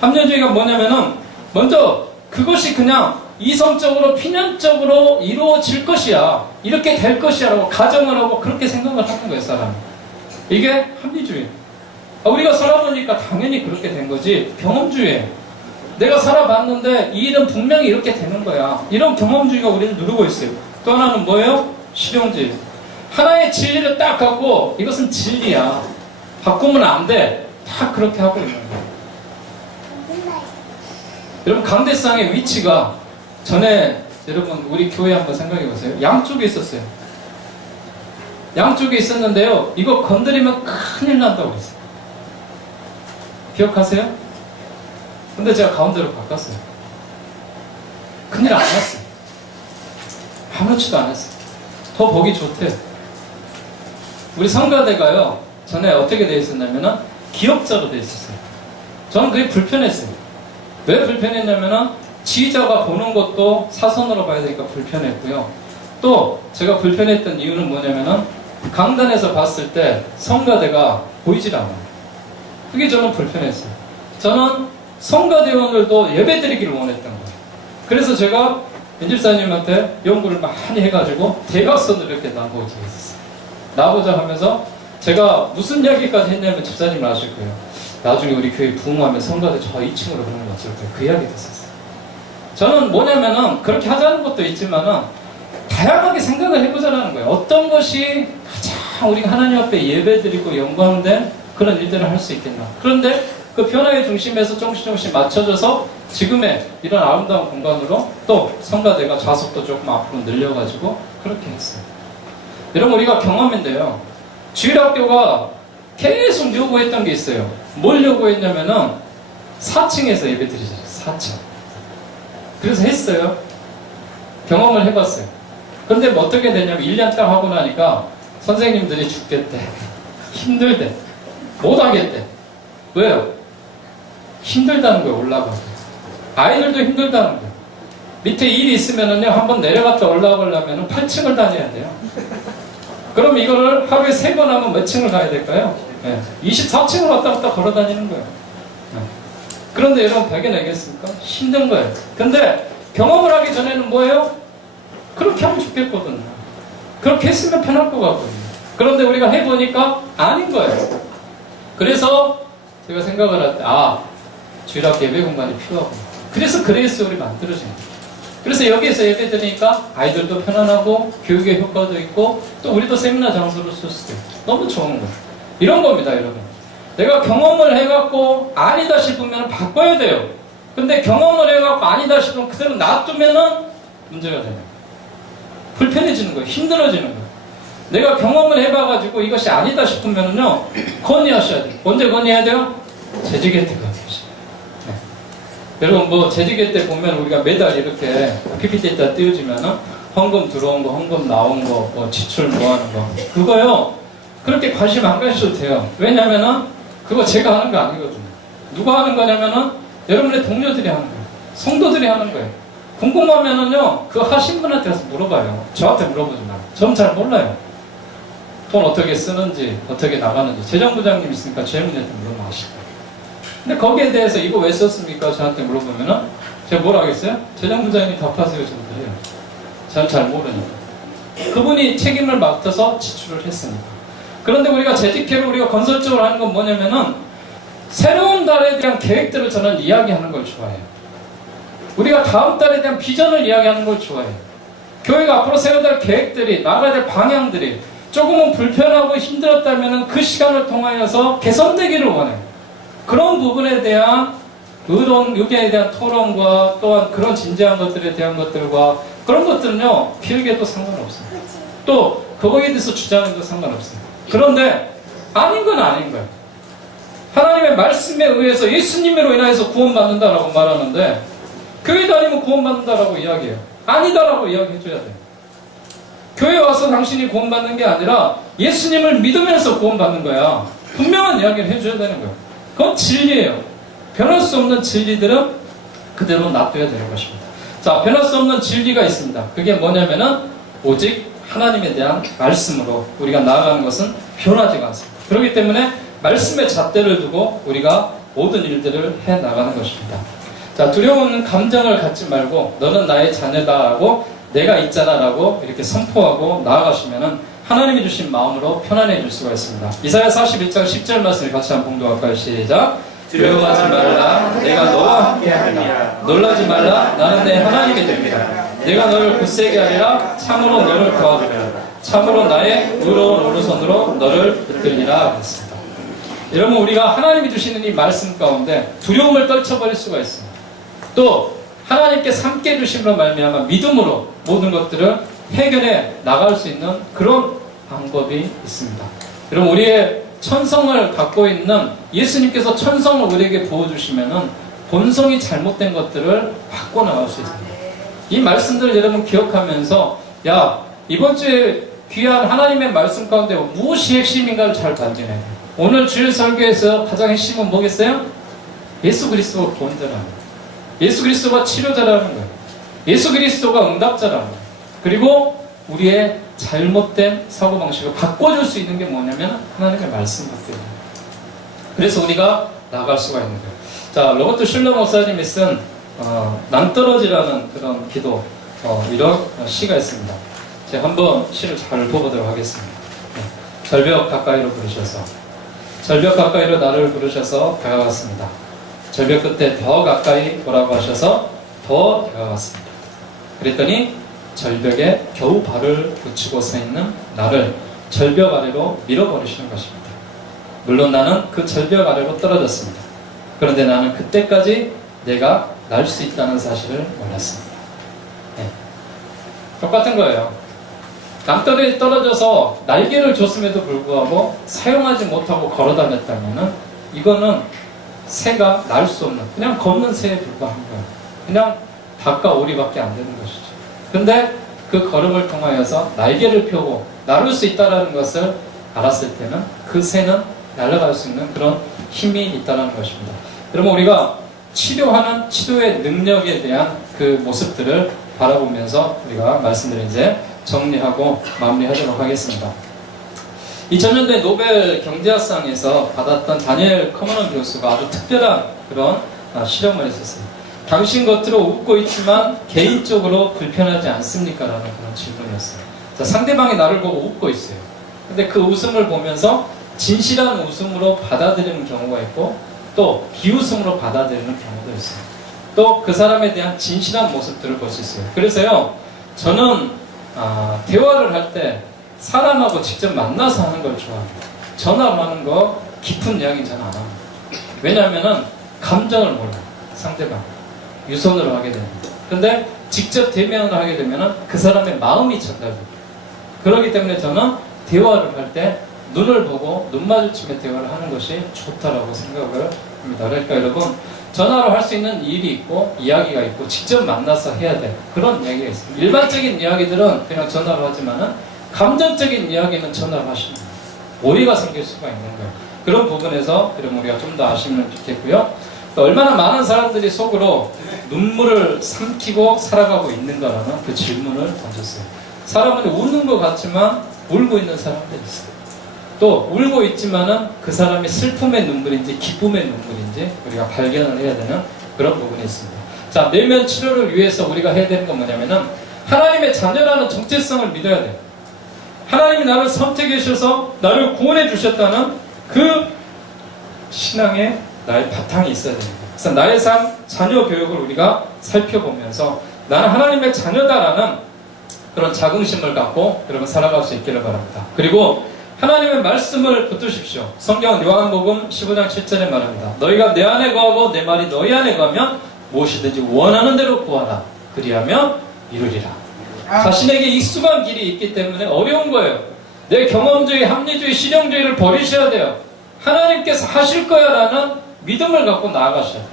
합리주의가 뭐냐면은 먼저 그것이 그냥 이성적으로 필연적으로 이루어질 것이야, 이렇게 될 것이야 라고 가정을 하고 그렇게 생각을 하는 거예요, 사람. 이게 합리주의. 우리가 살아보니까 당연히 그렇게 된 거지. 경험주의. 내가 살아봤는데 이 일은 분명히 이렇게 되는 거야, 이런 경험주의가 우리는 누르고 있어요. 또 하나는 뭐예요? 실용주의. 하나의 진리를 딱 갖고 이것은 진리야, 바꾸면 안 돼, 다 그렇게 하고 있는 거예요. 여러분, 강대상의 위치가 전에 여러분 우리 교회 한번 생각해 보세요. 양쪽에 있었어요. 양쪽에 있었는데요, 이거 건드리면 큰일 난다고 했어요. 기억하세요? 근데 제가 가운데로 바꿨어요. 큰일 안 났어요. 아무렇지도 않았어요. 더 보기 좋대요. 우리 성가대가요, 전에 어떻게 되어 있었냐면은 기역자로 되어 있었어요. 저는 그게 불편했어요. 왜 불편했냐면은 지휘자가 보는 것도 사선으로 봐야 되니까 불편했고요. 또 제가 불편했던 이유는 뭐냐면은 강단에서 봤을 때 성가대가 보이질 않아요. 그게 저는 불편했어요. 저는 성가대원들도 예배드리기를 원했던 거예요. 그래서 제가 윤집사님한테 연구를 많이 해가지고 대각선으로 이렇게 나보자 했었어요. 나보자 하면서 제가 무슨 이야기까지 했냐면 집사님 아실 거예요. 나중에 우리 교회 부흥하면 성가대 저 2층으로 그런 거 어쩔까요? 그 이야기 됐었어요. 저는 뭐냐면은 그렇게 하자는 것도 있지만은 다양하게 생각을 해보자는 거예요. 어떤 것이 가장 우리가 하나님 앞에 예배드리고 영광된 그런 일들을 할 수 있겠나. 그런데 그 변화의 중심에서 조금씩 맞춰져서 지금의 이런 아름다운 공간으로 또 성가대가 좌석도 조금 앞으로 늘려가지고 그렇게 했어요. 여러분, 우리가 경험인데요, 주일학교가 계속 요구했던 게 있어요. 뭘 요구했냐면은 4층에서 예배 드리잖아요. 4층. 그래서 했어요. 경험을 해봤어요. 근데 뭐 어떻게 되냐면 1년 딱 하고 나니까 선생님들이 죽겠대, 힘들대, 못하겠대. 왜요? 힘들다는 거예요. 올라가고 아이들도 힘들다는 거예요. 밑에 일이 있으면은요, 한번 내려갔다 올라가려면 8층을 다녀야 돼요. 그럼 이거를 하루에 3번 하면 몇 층을 가야 될까요? 네. 24층을 왔다 갔다 걸어 다니는 거예요. 네. 그런데 여러분 발견하겠습니까? 힘든 거예요. 근데 경험을 하기 전에는 뭐예요? 그렇게 하면 좋겠거든요. 그렇게 했으면 편할 것 같거든요. 그런데 우리가 해보니까 아닌 거예요. 그래서 제가 생각을 할 때, 주일학교 예배 공간이 필요하구나. 그래서 그레이스홀이 만들어진 거예요. 그래서 여기에서 예배 드리니까 아이들도 편안하고 교육의 효과도 있고 또 우리도 세미나 장소로 쓸 수도 있고 너무 좋은 거예요. 이런 겁니다, 여러분. 내가 경험을 해갖고 아니다 싶으면 바꿔야 돼요. 근데 경험을 해갖고 아니다 싶으면 그대로 놔두면은 문제가 되는 거예요. 불편해지는 거예요. 힘들어지는 거예요. 내가 경험을 해봐가지고 이것이 아니다 싶으면은요, 건의하셔야 돼요. 언제 건의해야 돼요? 재직회 때 건의하셔야 돼요. 네. 여러분, 뭐 재직회 때 보면 우리가 매달 이렇게 PPT에다 띄워주면은 헌금 들어온 거, 헌금 나온 거, 뭐 지출 뭐 하는 거, 그거요 그렇게 관심 안 가셔도 돼요. 왜냐면은 그거 제가 하는 거 아니거든요. 누가 하는 거냐면은 여러분의 동료들이 하는 거예요. 성도들이 하는 거예요. 궁금하면은요, 그거 하신 분한테 가서 물어봐요. 저한테 물어보지 마요. 저는 잘 몰라요. 돈 어떻게 쓰는지, 어떻게 나가는지. 재정부장님 있으니까 재무장한테 물어보면 아실 거예요. 근데 거기에 대해서 이거 왜 썼습니까? 저한테 물어보면은 제가 뭘 하겠어요? 재정부장님 답하세요. 저는 그래요. 저는 잘 모르니까. 그분이 책임을 맡아서 지출을 했으니까. 그런데 우리가 재직회로 우리가 건설적으로 하는 건 뭐냐면은 새로운 달에 대한 계획들을 저는 이야기하는 걸 좋아해요. 우리가 다음 달에 대한 비전을 이야기하는 걸 좋아해요. 교회가 앞으로 세워야 될 계획들이, 나가야 될 방향들이 조금은 불편하고 힘들었다면 그 시간을 통하여서 개선되기를 원해요. 그런 부분에 대한 의견에 대한 토론과 또한 그런 진지한 것들에 대한 것들과 그런 것들은요, 길게도 상관없어요. 또 그거에 대해서 주장해도 상관없어요. 그런데 아닌 건 아닌 거예요. 하나님의 말씀에 의해서 예수님으로 인하여서 구원받는다라고 말하는데 교회 다니면 구원받는다라고 이야기해요. 아니다라고 이야기해줘야 돼요. 교회 와서 당신이 구원받는 게 아니라 예수님을 믿으면서 구원받는 거야. 분명한 이야기를 해줘야 되는 거예요. 그건 진리예요. 변할 수 없는 진리들은 그대로 놔둬야 되는 것입니다. 자, 변할 수 없는 진리가 있습니다. 그게 뭐냐면은 오직 하나님에 대한 말씀으로 우리가 나아가는 것은 변하지가 않습니다. 그렇기 때문에 말씀의 잣대를 두고 우리가 모든 일들을 해나가는 것입니다. 자, 두려운 감정을 갖지 말고 너는 나의 자녀다 하고 내가 있잖아 라고 이렇게 선포하고 나아가시면은 하나님이 주신 마음으로 편안해질 수가 있습니다. 이사야 41장 10절 말씀을 같이 한번 봉독할까요? 시작. 두려워하지 말라. 내가 너와 함께하리라. 놀라지 말라. 나는 내 하나님이 됩니다. 내가 너를 굳세게 하리라. 참으로 너를 도와주리라. 참으로 나의 의로운 오른손으로 너를 붙들리라 했습니다. 여러분, 우리가 하나님이 주시는 이 말씀 가운데 두려움을 떨쳐버릴 수가 있습니다. 또 하나님께 함께 주심으로 말미암아 믿음으로 모든 것들을 해결해 나갈 수 있는 그런 방법이 있습니다. 여러분, 우리의 천성을 갖고 있는 예수님께서 천성을 우리에게 부어주시면은 본성이 잘못된 것들을 바꿔나갈 수 있습니다. 이 말씀들을 여러분 기억하면서 야, 이번 주에 귀한 하나님의 말씀 가운데 무엇이 핵심인가를 잘 발견해야 돼요. 오늘 주일 설교에서 가장 핵심은 뭐겠어요? 예수 그리스도가 구원자라는 거예요. 예수 그리스도가 치료자라는 거예요. 예수 그리스도가 응답자라는 거예요. 그리고 우리의 잘못된 사고방식을 바꿔줄 수 있는 게 뭐냐면 하나님의 말씀밖에 없어요. 그래서 우리가 나갈 수가 있는 거예요. 자, 로버트 슐러 목사님이 쓴 낭떠러지라는 그런 기도 이런 시가 있습니다. 제가 한번 시를 잘 뽑아보도록 하겠습니다. 네. 절벽 가까이로 부르셔서 절벽 가까이로 나를 부르셔서 다가갔습니다. 절벽 끝에 더 가까이 오라고 하셔서 더 다가갔습니다. 그랬더니 절벽에 겨우 발을 붙이고 서 있는 나를 절벽 아래로 밀어버리시는 것입니다. 물론 나는 그 절벽 아래로 떨어졌습니다. 그런데 나는 그때까지 내가 날 수 있다는 사실을 몰랐습니다. 네. 똑같은 거예요. 낭떠러지에 떨어져서 날개를 줬음에도 불구하고 사용하지 못하고 걸어다녔다면 이거는 새가 날 수 없는 그냥 걷는 새에 불과한 거예요. 그냥 닭과 오리밖에 안 되는 것이죠. 근데 그 걸음을 통하여서 날개를 펴고 나를 수 있다는 것을 알았을 때는 그 새는 날아갈 수 있는 그런 힘이 있다는 것입니다. 여러분, 우리가 치료하는 치료의 능력에 대한 그 모습들을 바라보면서 우리가 말씀들을 이제 정리하고 마무리하도록 하겠습니다. 2000년대 노벨 경제학상에서 받았던 다니엘 커먼원 교수가 아주 특별한 그런 실험을 했었어요. 당신 겉으로 웃고 있지만 개인적으로 불편하지 않습니까? 라는 그런 질문이었어요. 자, 상대방이 나를 보고 웃고 있어요. 근데 그 웃음을 보면서 진실한 웃음으로 받아들이는 경우가 있고 또 비웃음으로 받아들이는 경우도 있어요. 또 그 사람에 대한 진실한 모습들을 볼 수 있어요. 그래서요, 저는 대화를 할 때 사람하고 직접 만나서 하는 걸 좋아합니다. 전화로 하는 거 깊은 이야기는 잘 안 합니다. 왜냐하면 감정을 몰라요. 상대방 유선으로 하게 됩니다. 근데 직접 대면을 하게 되면 그 사람의 마음이 전달됩니다. 그렇기 때문에 저는 대화를 할 때 눈을 보고 눈 마주치며 대화를 하는 것이 좋다라고 생각을 합니다. 그러니까 여러분, 전화로 할 수 있는 일이 있고 이야기가 있고 직접 만나서 해야 될 그런 이야기가 있습니다. 일반적인 이야기들은 그냥 전화로 하지만은 감정적인 이야기는 전화로 하시면 오해가 생길 수가 있는 거예요. 그런 부분에서 여러분 우리가 좀 더 아시면 좋겠고요. 또 얼마나 많은 사람들이 속으로 눈물을 삼키고 살아가고 있는가라는 그 질문을 던졌어요. 사람들이 우는 것 같지만 울고 있는 사람들이 있어요. 또 울고 있지만은 그 사람이 슬픔의 눈물인지 기쁨의 눈물인지 우리가 발견을 해야 되는 그런 부분이 있습니다. 자, 내면 치료를 위해서 우리가 해야 되는 건 뭐냐면은 하나님의 자녀라는 정체성을 믿어야 돼요. 하나님이 나를 선택해 주셔서 나를 구원해 주셨다는 그 신앙의 나의 바탕이 있어야 됩니다. 그래서 나의 삶, 자녀 교육을 우리가 살펴보면서 나는 하나님의 자녀다라는 그런 자긍심을 갖고 여러분 살아갈 수 있기를 바랍니다. 그리고 하나님의 말씀을 붙드십시오. 성경은 요한복음 15장 7절에 말합니다. 너희가 내 안에 거하고 내 말이 너희 안에 거하면 무엇이든지 원하는 대로 구하라. 그리하면 이루리라. 자신에게 익숙한 길이 있기 때문에 어려운 거예요. 내 경험주의, 합리주의, 실용주의를 버리셔야 돼요. 하나님께서 하실 거야 라는 믿음을 갖고 나아가셔야 돼요.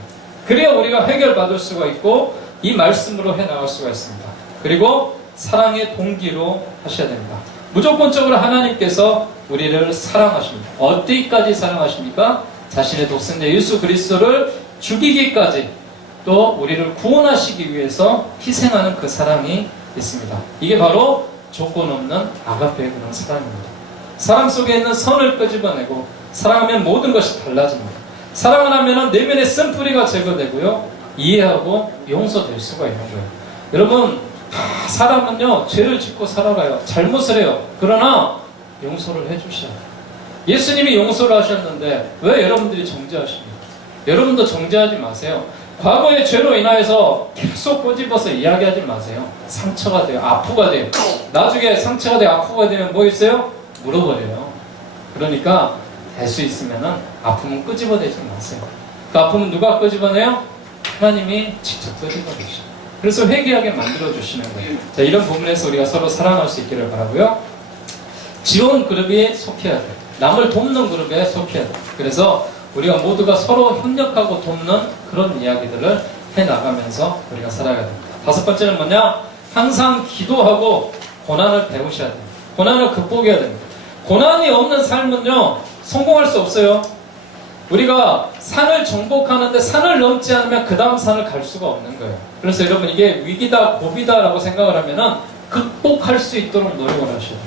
그래야 우리가 해결받을 수가 있고 이 말씀으로 해나갈 수가 있습니다. 그리고 사랑의 동기로 하셔야 됩니다. 무조건적으로 하나님께서 우리를 사랑하십니다. 어디까지 사랑하십니까? 자신의 독생자 예수 그리스도를 죽이기까지 또 우리를 구원하시기 위해서 희생하는 그 사랑이 있습니다. 이게 바로 조건 없는 아가페의 그런 사랑입니다. 사랑 속에 있는 선을 끄집어내고 사랑하면 모든 것이 달라집니다. 사랑을 하면 내면의 쓴뿌리가 제거되고요, 이해하고 용서될 수가 있는 거예요. 여러분, 사람은요 죄를 짓고 살아가요. 잘못을 해요. 그러나 용서를 해주셔야 돼요. 예수님이 용서를 하셨는데 왜 여러분들이 정죄하십니까? 여러분도 정죄하지 마세요. 과거의 죄로 인하여서 계속 꼬집어서 이야기하지 마세요. 상처가 돼요. 아프가 돼요. 나중에 상처가 돼요. 아프가 되면 뭐 있어요? 물어버려요. 그러니까 될 수 있으면 아픔은 끄집어내지 마세요. 그 아픔은 누가 끄집어내요? 하나님이 직접 끄집어내시죠. 그래서 회개하게 만들어주시는 거예요. 자, 이런 부분에서 우리가 서로 사랑할 수 있기를 바라고요. 지원 그룹에 속해야 돼요. 남을 돕는 그룹에 속해야 돼요. 그래서 우리가 모두가 서로 협력하고 돕는 그런 이야기들을 해나가면서 우리가 살아가야 됩니다. 다섯 번째는 뭐냐? 항상 기도하고 고난을 배우셔야 됩니다. 고난을 극복해야 됩니다. 고난이 없는 삶은요 성공할 수 없어요. 우리가 산을 정복하는데 산을 넘지 않으면 그 다음 산을 갈 수가 없는 거예요. 그래서 여러분, 이게 위기다 고비다 라고 생각을 하면은 극복할 수 있도록 노력을 하셔야 돼요.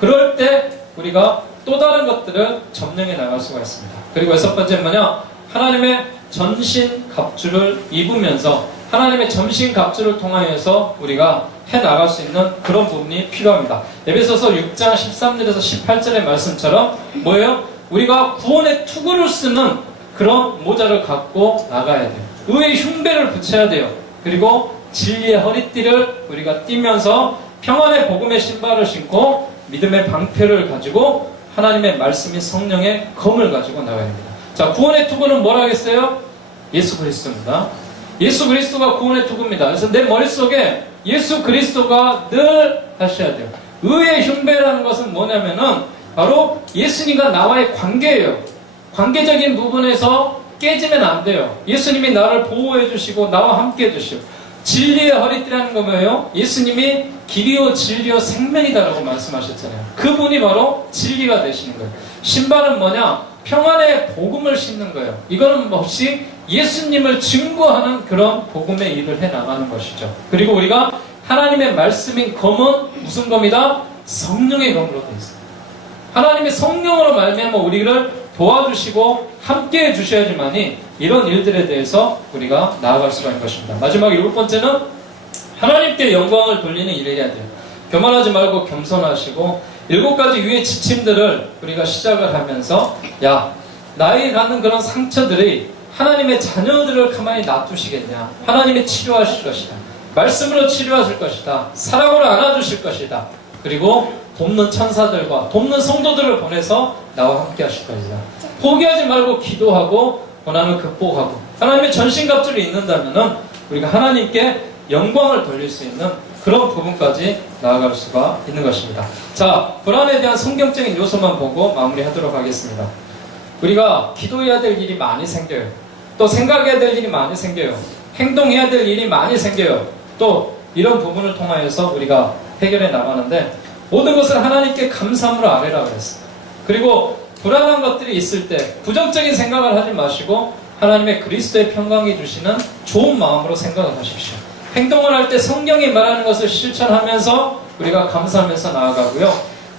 그럴 때 우리가 또 다른 것들을 점령해 나갈 수가 있습니다. 그리고 여섯 번째는 뭐냐? 하나님의 전신 갑주를 입으면서 하나님의 전신 갑주를 통하여서 우리가 해 나갈 수 있는 그런 부분이 필요합니다. 에베소서 6장 13절에서 18절의 말씀처럼 뭐예요? 우리가 구원의 투구를 쓰는 그런 모자를 갖고 나가야 돼요. 의의 흉배를 붙여야 돼요. 그리고 진리의 허리띠를 우리가 띠면서 평안의 복음의 신발을 신고 믿음의 방패를 가지고 하나님의 말씀인 성령의 검을 가지고 나가야 됩니다. 자, 구원의 투구는 뭐라 하겠어요? 예수 그리스도입니다. 예수 그리스도가 구원의 투구입니다. 그래서 내 머릿속에 예수 그리스도가 늘 하셔야 돼요. 의의 흉배라는 것은 뭐냐면은 바로 예수님과 나와의 관계예요. 관계적인 부분에서 깨지면 안 돼요. 예수님이 나를 보호해 주시고 나와 함께 해 주시고, 진리의 허리띠라는 거 뭐예요? 예수님이 길이요 진리요 생명이다라고 말씀하셨잖아요. 그분이 바로 진리가 되시는 거예요. 신발은 뭐냐? 평안의 복음을 신는 거예요. 이거는 혹시 예수님을 증거하는 그런 복음의 일을 해나가는 것이죠. 그리고 우리가 하나님의 말씀인 검은 무슨 검이다? 성령의 검으로 되어 있습니다. 하나님의 성령으로 말미암아 우리를 도와주시고 함께 해주셔야지만이 이런 일들에 대해서 우리가 나아갈 수가 있는 것입니다. 마지막 일곱 번째는 하나님께 영광을 돌리는 일을 해야 돼요. 교만하지 말고 겸손하시고, 일곱 가지 위의 지침들을 우리가 시작을 하면서, 야, 나에게 갖는 그런 상처들이 하나님의 자녀들을 가만히 놔두시겠냐? 하나님이 치료하실 것이다. 말씀으로 치료하실 것이다. 사랑으로 안아주실 것이다. 그리고 돕는 천사들과 돕는 성도들을 보내서 나와 함께 하실 것이다. 포기하지 말고 기도하고 고난을 극복하고 하나님의 전신갑주를 입는다면은 우리가 하나님께 영광을 돌릴 수 있는 그런 부분까지 나아갈 수가 있는 것입니다. 자, 불안에 대한 성경적인 요소만 보고 마무리하도록 하겠습니다. 우리가 기도해야 될 일이 많이 생겨요. 또 생각해야 될 일이 많이 생겨요. 행동해야 될 일이 많이 생겨요. 또 이런 부분을 통하여서 우리가 해결해 나가는데, 모든 것을 하나님께 감사함으로 아뢰라고 그랬어요. 그리고 불안한 것들이 있을 때 부정적인 생각을 하지 마시고 하나님의 그리스도의 평강이 주시는 좋은 마음으로 생각을 하십시오. 행동을 할 때 성령이 말하는 것을 실천하면서 우리가 감사하면서 나아가고요.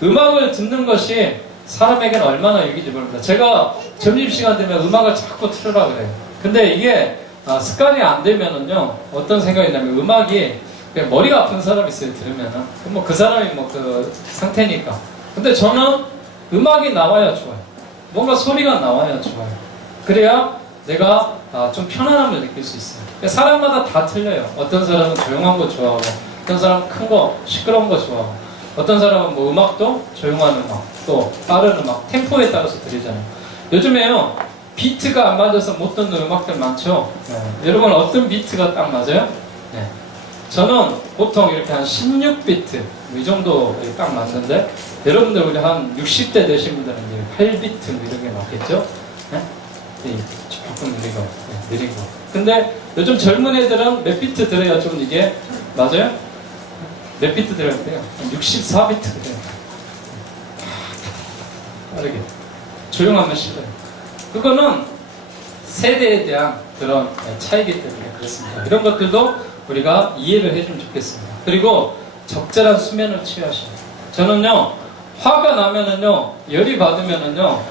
음악을 듣는 것이 사람에게는 얼마나 유익인지 모릅니다. 제가 점심시간 되면 음악을 자꾸 틀으라 그래요. 근데 이게 습관이 안 되면은요, 어떤 생각이 나면 음악이 머리가 아픈 사람이 있어요. 들으면은 뭐 그 사람이 뭐 그 상태니까. 근데 저는 음악이 나와야 좋아요. 뭔가 소리가 나와야 좋아요. 그래야 내가 좀 편안함을 느낄 수 있어요. 사람마다 다 틀려요. 어떤 사람은 조용한 거 좋아하고, 어떤 사람은 큰 거 시끄러운 거 좋아하고, 어떤 사람은 뭐 음악도 조용한 음악, 또 빠른 음악, 템포에 따라서 들리잖아요. 요즘에요, 비트가 안 맞아서 못 듣는 음악들 많죠. 네. 여러분 어떤 비트가 딱 맞아요? 네. 저는 보통 이렇게 한 16비트 이 정도 딱 맞는데, 여러분들 우리 한 60대 되신 분들은 이제 8비트 이런 게 맞겠죠? 네? 조금 느리고, 네, 느리고. 근데 요즘 젊은 애들은 몇 비트 들어야 좀 이게 맞아요? 몇 비트 들어야 돼요? 64비트 들어요. 빠르게. 조용하면 싫어요. 그거는 세대에 대한 그런 차이기 때문에 그렇습니다. 이런 것들도 우리가 이해를 해주면 좋겠습니다. 그리고 적절한 수면을 취하시는. 저는요, 화가 나면은요, 열이 받으면은요,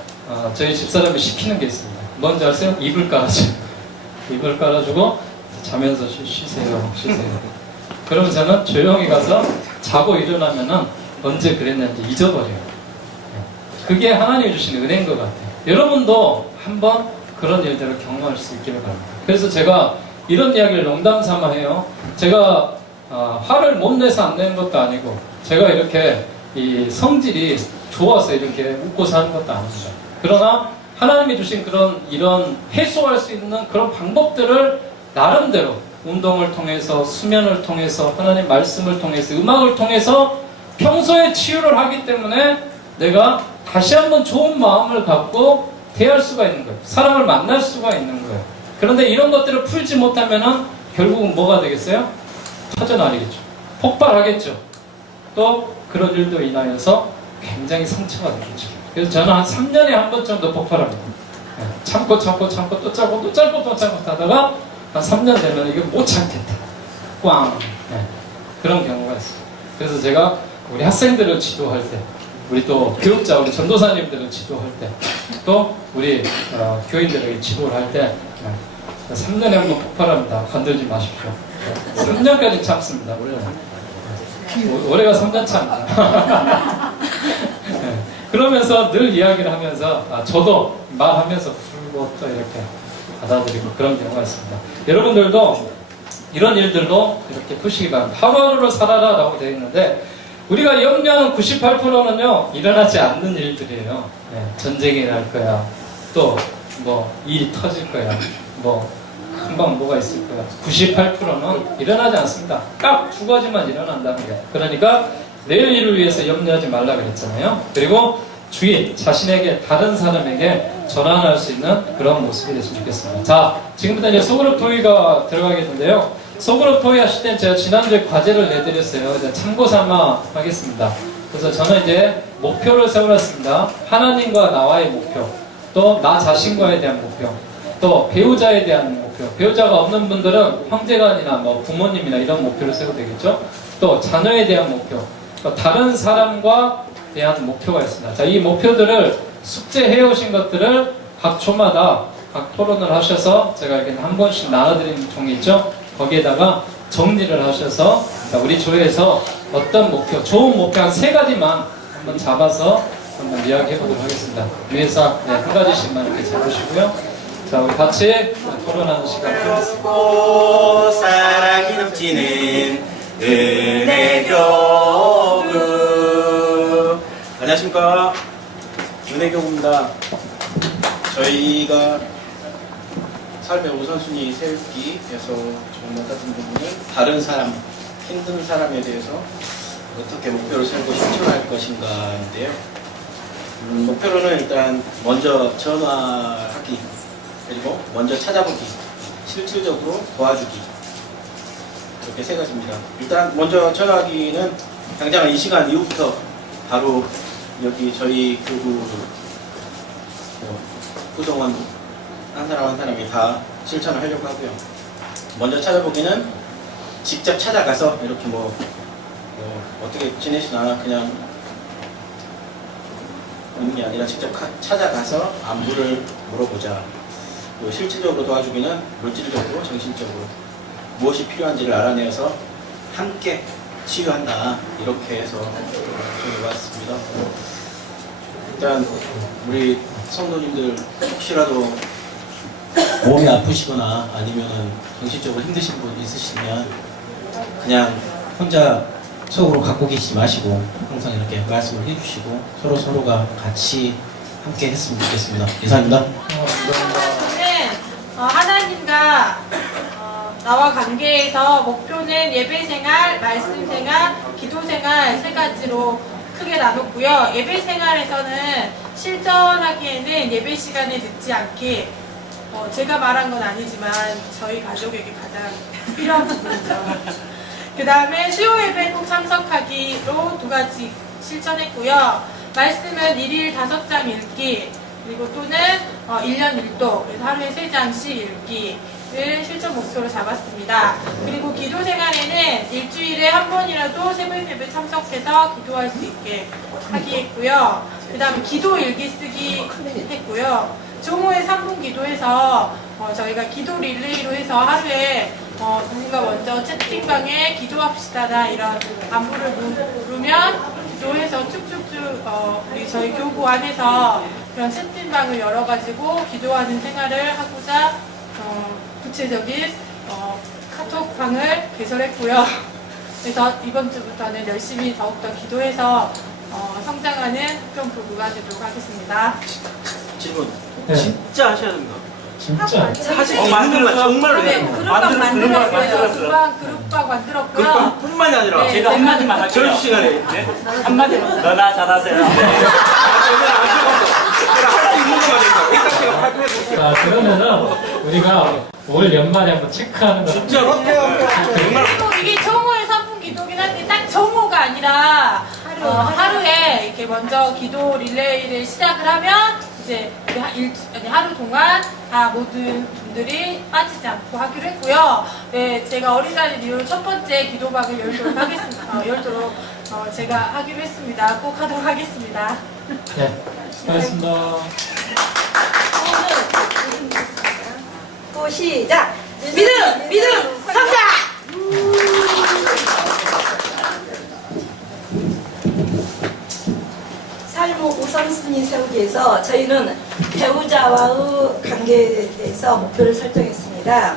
저희 집사람이 시키는 게 있습니다. 뭔지 아세요? 이불 깔아줘요. 이불 깔아주고 자면서 쉬세요. 그러면 저는 조용히 가서 자고 일어나면은 언제 그랬는지 잊어버려요. 그게 하나님이 주신 은혜인 것 같아요. 여러분도 한번 그런 일들을 경험할 수 있기를 바랍니다. 그래서 제가 이런 이야기를 농담 삼아 해요. 제가 화를 못 내서 안 내는 것도 아니고, 제가 이렇게 이 성질이 좋아서 이렇게 웃고 사는 것도 아닙니다. 그러나 하나님이 주신 이런 해소할 수 있는 그런 방법들을 나름대로 운동을 통해서, 수면을 통해서, 하나님 말씀을 통해서, 음악을 통해서 평소에 치유를 하기 때문에 내가 다시 한번 좋은 마음을 갖고 대할 수가 있는 거예요. 사람을 만날 수가 있는 거예요. 그런데 이런 것들을 풀지 못하면은 결국은 뭐가 되겠어요? 터져나가겠죠. 폭발하겠죠. 또 그런 일도 인하여서 굉장히 상처가 되겠죠. 그래서 저는 한 3년에 한 번 정도 폭발합니다. 참고 또 짧고 하다가 한 3년 되면 이거 못 참겠다. 꽝. 그런 경우가 있어요. 그래서 제가 우리 학생들을 지도할 때, 우리 또 교육자, 우리 전도사님들을 지도할 때, 또 우리 교인들에게 지도를 할 때 3년에 한 번 폭발합니다. 건들지 마십시오. 3년까지 참습니다. 올해가 3년 차입니다. 그러면서 늘 이야기를 하면서 저도 말하면서 풀고 또 이렇게 받아들이고 그런 경우가 있습니다. 여러분들도 이런 일들로 이렇게 푸시기 바랍니다. 하루하루를 살아라 라고 되어 있는데, 우리가 염려하는 98%는요 일어나지 않는 일들이에요. 전쟁이 날 거야, 또 뭐 일이 터질 거야, 뭐 금방 뭐가 있을 거야. 98%는 일어나지 않습니다. 딱 두 가지만 일어난다는 거예요. 그러니까 내일 일을 위해서 염려하지 말라 그랬잖아요. 그리고 주인, 자신에게, 다른 사람에게 전환할 수 있는 그런 모습이 됐으면 좋겠습니다. 자, 지금부터 이제 소그룹 토의가 들어가겠는데요. 소그룹 토의 하실 땐 제가 지난주에 과제를 내드렸어요. 이제 참고 삼아 하겠습니다. 그래서 저는 이제 목표를 세워놨습니다. 하나님과 나와의 목표, 또 나 자신과에 대한 목표, 또 배우자에 대한 목표. 배우자가 없는 분들은 형제간이나 뭐 부모님이나 이런 목표를 세워도 되겠죠. 또 자녀에 대한 목표, 또 다른 사람과 대한 목표가 있습니다. 자, 이 목표들을 숙제해 오신 것들을 각 조마다 각 토론을 하셔서 제가 이렇게 한 번씩 나눠드리는 종이 있죠. 거기에다가 정리를 하셔서, 자, 우리 조회에서 어떤 목표, 좋은 목표 한 3가지만 한번 잡아서 한번 이야기해 보도록 하겠습니다. 위에서 한 가지씩만 이렇게 잡으시고요. 자, 우리 같이 토론하는 시간 갖겠습니다. 사랑이 넘치는 은혜교구. 안녕하십니까, 은혜교구입니다. 저희가 삶의 우선순위 세우기에서 정말 같은 부분은 다른 사람, 힘든 사람에 대해서 어떻게 목표를 세우고 실천할 것인가인데요. 목표로는 일단 먼저 전화하기, 그리고 먼저 찾아보기, 실질적으로 도와주기, 이렇게 3가지입니다. 일단 먼저 전화하기는 당장 이 시간 이후부터 바로 여기 저희 교구 구성원 한 사람 한 사람이 다 실천을 하려고 하고요. 먼저 찾아보기는 직접 찾아가서 이렇게 어떻게 지내시나 그냥 있는 게 아니라 직접 찾아가서 안부를 물어보자. 또 실질적으로 도와주기는 물질적으로, 정신적으로 무엇이 필요한지를 알아내어서 함께 치유한다. 이렇게 해서 정해봤습니다. 일단 우리 성도님들 혹시라도 몸이 아프시거나 아니면은 정신적으로 힘드신 분 있으시면 그냥 혼자 속으로 갖고 계시지 마시고 항상 이렇게 말씀을 해주시고 서로가 같이 함께 했으면 좋겠습니다. 이상입니다. 저는 하나님과 나와 관계에서 목표는 예배생활, 말씀생활, 기도생활 3가지로 크게 나눴고요. 예배생활에서는 실천하기에는 예배 시간에 늦지 않게, 제가 말한 건 아니지만 저희 가족에게 가장 필요한 부분이죠. 그 다음에 수요 예배 꼭 참석하기로 2가지 실천했고요. 말씀은 1일 5장 읽기, 그리고 또는 1년 1도, 그래서 하루에 3장씩 읽기, 실천 목표로 잡았습니다. 그리고 기도 생활에는 일주일에 한 번이라도 새벽 예배 참석해서 기도할 수 있게 하기 했고요. 그 다음에 기도 일기 쓰기 했고요. 종호의 3분 기도해서 저희가 기도 릴레이로 해서 하루에 누군가 먼저 채팅방에 기도합시다나 이런 안부를 물으면 기도해서 쭉쭉쭉 우리 저희 교구 안에서 그런 채팅방을 열어가지고 기도하는 생활을 하고자 구체적인 카톡방을 개설했고요. 그래서 이번 주부터는 열심히 더욱더 기도해서 성장하는 학교 부부가 되도록 하겠습니다. 질문. 네. 진짜 하셔야 됩니다. 진짜. 사실 있는 거 정말로 네, 돼요. 그룹방 만들었어요. 그룹방 만들었고요. 그룹뿐만이 아니라 네, 제가 한마디만 할게요. 저희 시간에 네? 한마디만. 너나 잘하세요. 자, 그러면은 우리가 올 연말에 한번 체크하는 거. 진짜로? 그리고 이게 정오의 3분 기도긴 한데 딱 정오가 아니라 하루에 이렇게 먼저 기도 릴레이를 시작을 하면 이제 하루 동안 다 모든 분들이 빠지지 않고 하기로 했고요. 네, 제가 어린이날 이후 첫 번째 기도방을 열도록 하겠습니다. 제가 하기로 했습니다. 꼭 하도록 하겠습니다. 네, 수고하셨습니다. 또 시작! 믿음! 성장! 삶의 우선순위 세우기에서 저희는 배우자와의 관계에 대해서 목표를 설정했습니다.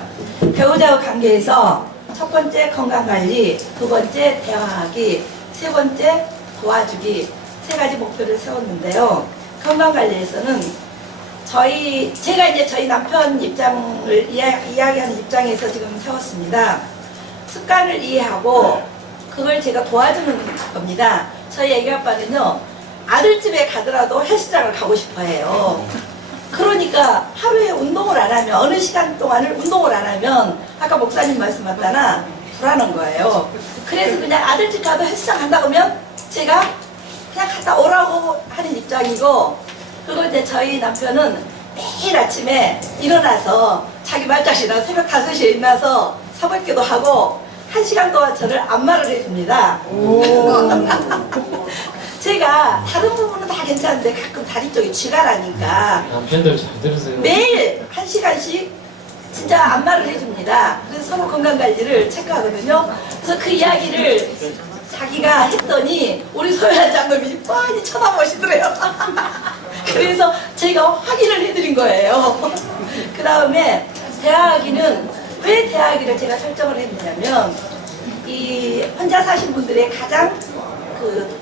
배우자와 관계에서 첫 번째 건강관리, 두 번째 대화하기, 세 번째 도와주기, 세 가지 목표를 세웠는데요. 건강관리에서는 제가 이제 저희 남편 입장을 이야기하는 입장에서 지금 세웠습니다. 습관을 이해하고 그걸 제가 도와주는 겁니다. 저희 애기 아빠는요, 아들 집에 가더라도 헬스장을 가고 싶어 해요. 그러니까 하루에 운동을 안 하면, 어느 시간 동안을 운동을 안 하면, 아까 목사님 말씀하셨잖아, 불안한 거예요. 그래서 그냥 아들 집 가도 헬스장 간다고 하면 제가 그냥 갔다 오라고 하는 입장이고, 그리고 이제 저희 남편은 매일 아침에 일어나서 자기 말자시나 새벽 5시에 일어나서 사벌기도 하고 1시간 동안 저를 안마를 해줍니다. 제가 다른 부분은 다 괜찮은데 가끔 다리 쪽이 쥐가 나니까 남편들 잘 들으세요. 매일 1시간씩 진짜 안마를 해줍니다. 그래서 서로 건강관리를 체크하거든요. 그래서 그 이야기를 자기가 했더니 우리 소연아 장로님이 뻔히 쳐다보시더래요. 그래서 제가 확인을 해드린 거예요. 그 다음에 대화하기는 왜 대화하기를 제가 설정을 했느냐면 이 혼자 사신 분들의 가장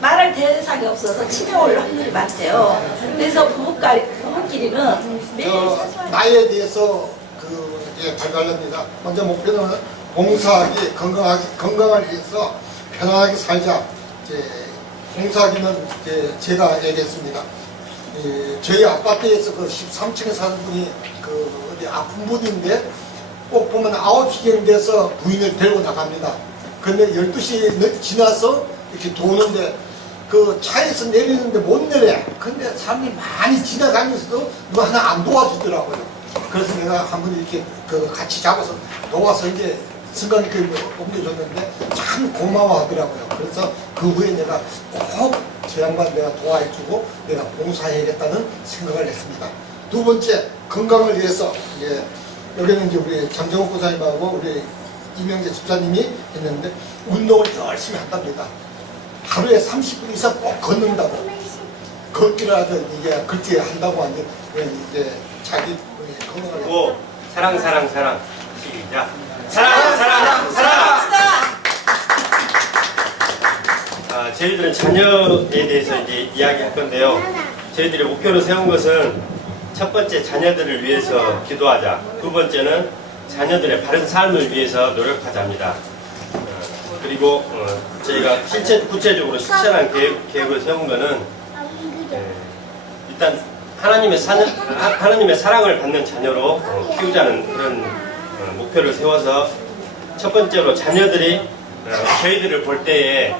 말할 대상이 없어서 치매 올 확률이 많대요. 그래서 부부끼리는 매일 사소한 나이에 대해서 발표합니다. 먼저 목표는 봉사하기, 건강을 위해서 편안하게 살자. 봉사하기는 제가 얘기했습니다. 저희 아파트에서 그 13층에 사는 분이 어디 아픈 분인데 꼭 보면 9시경 돼서 부인을 데리고 나갑니다. 근데 12시 지나서 이렇게 도는데 그 차에서 내리는데 못 내려. 근데 사람이 많이 지나가면서도 누가 하나 안 도와주더라고요. 그래서 내가 한번 이렇게 같이 잡아서 도와서 이제 승강기 옮겨줬는데 참 고마워하더라고요. 그래서 그 후에 내가 꼭 저 양반 내가 도와주고 내가 봉사해야겠다는 생각을 했습니다. 두 번째, 건강을 위해서 여기는 이제 우리 장정욱 고사님하고 우리 이명재 집사님이 했는데 운동을 열심히 한답니다. 하루에 30분 이상 꼭 걷는다고. 걷기를 하든 이게 그렇게 한다고 하는데 이제 자기 건강을 오, 사랑 시작. 사랑. 저희들은 자녀에 대해서 이제 이야기할 건데요. 저희들이 목표로 세운 것은 첫 번째 자녀들을 위해서 기도하자. 두 번째는 자녀들의 바른 삶을 위해서 노력하자입니다. 그리고 저희가 구체적으로 실천한 계획을 세운 것은 일단 하나님의 사랑을 받는 자녀로 키우자는 그런 목표를 세워서 첫 번째로 자녀들이 저희들을 볼 때에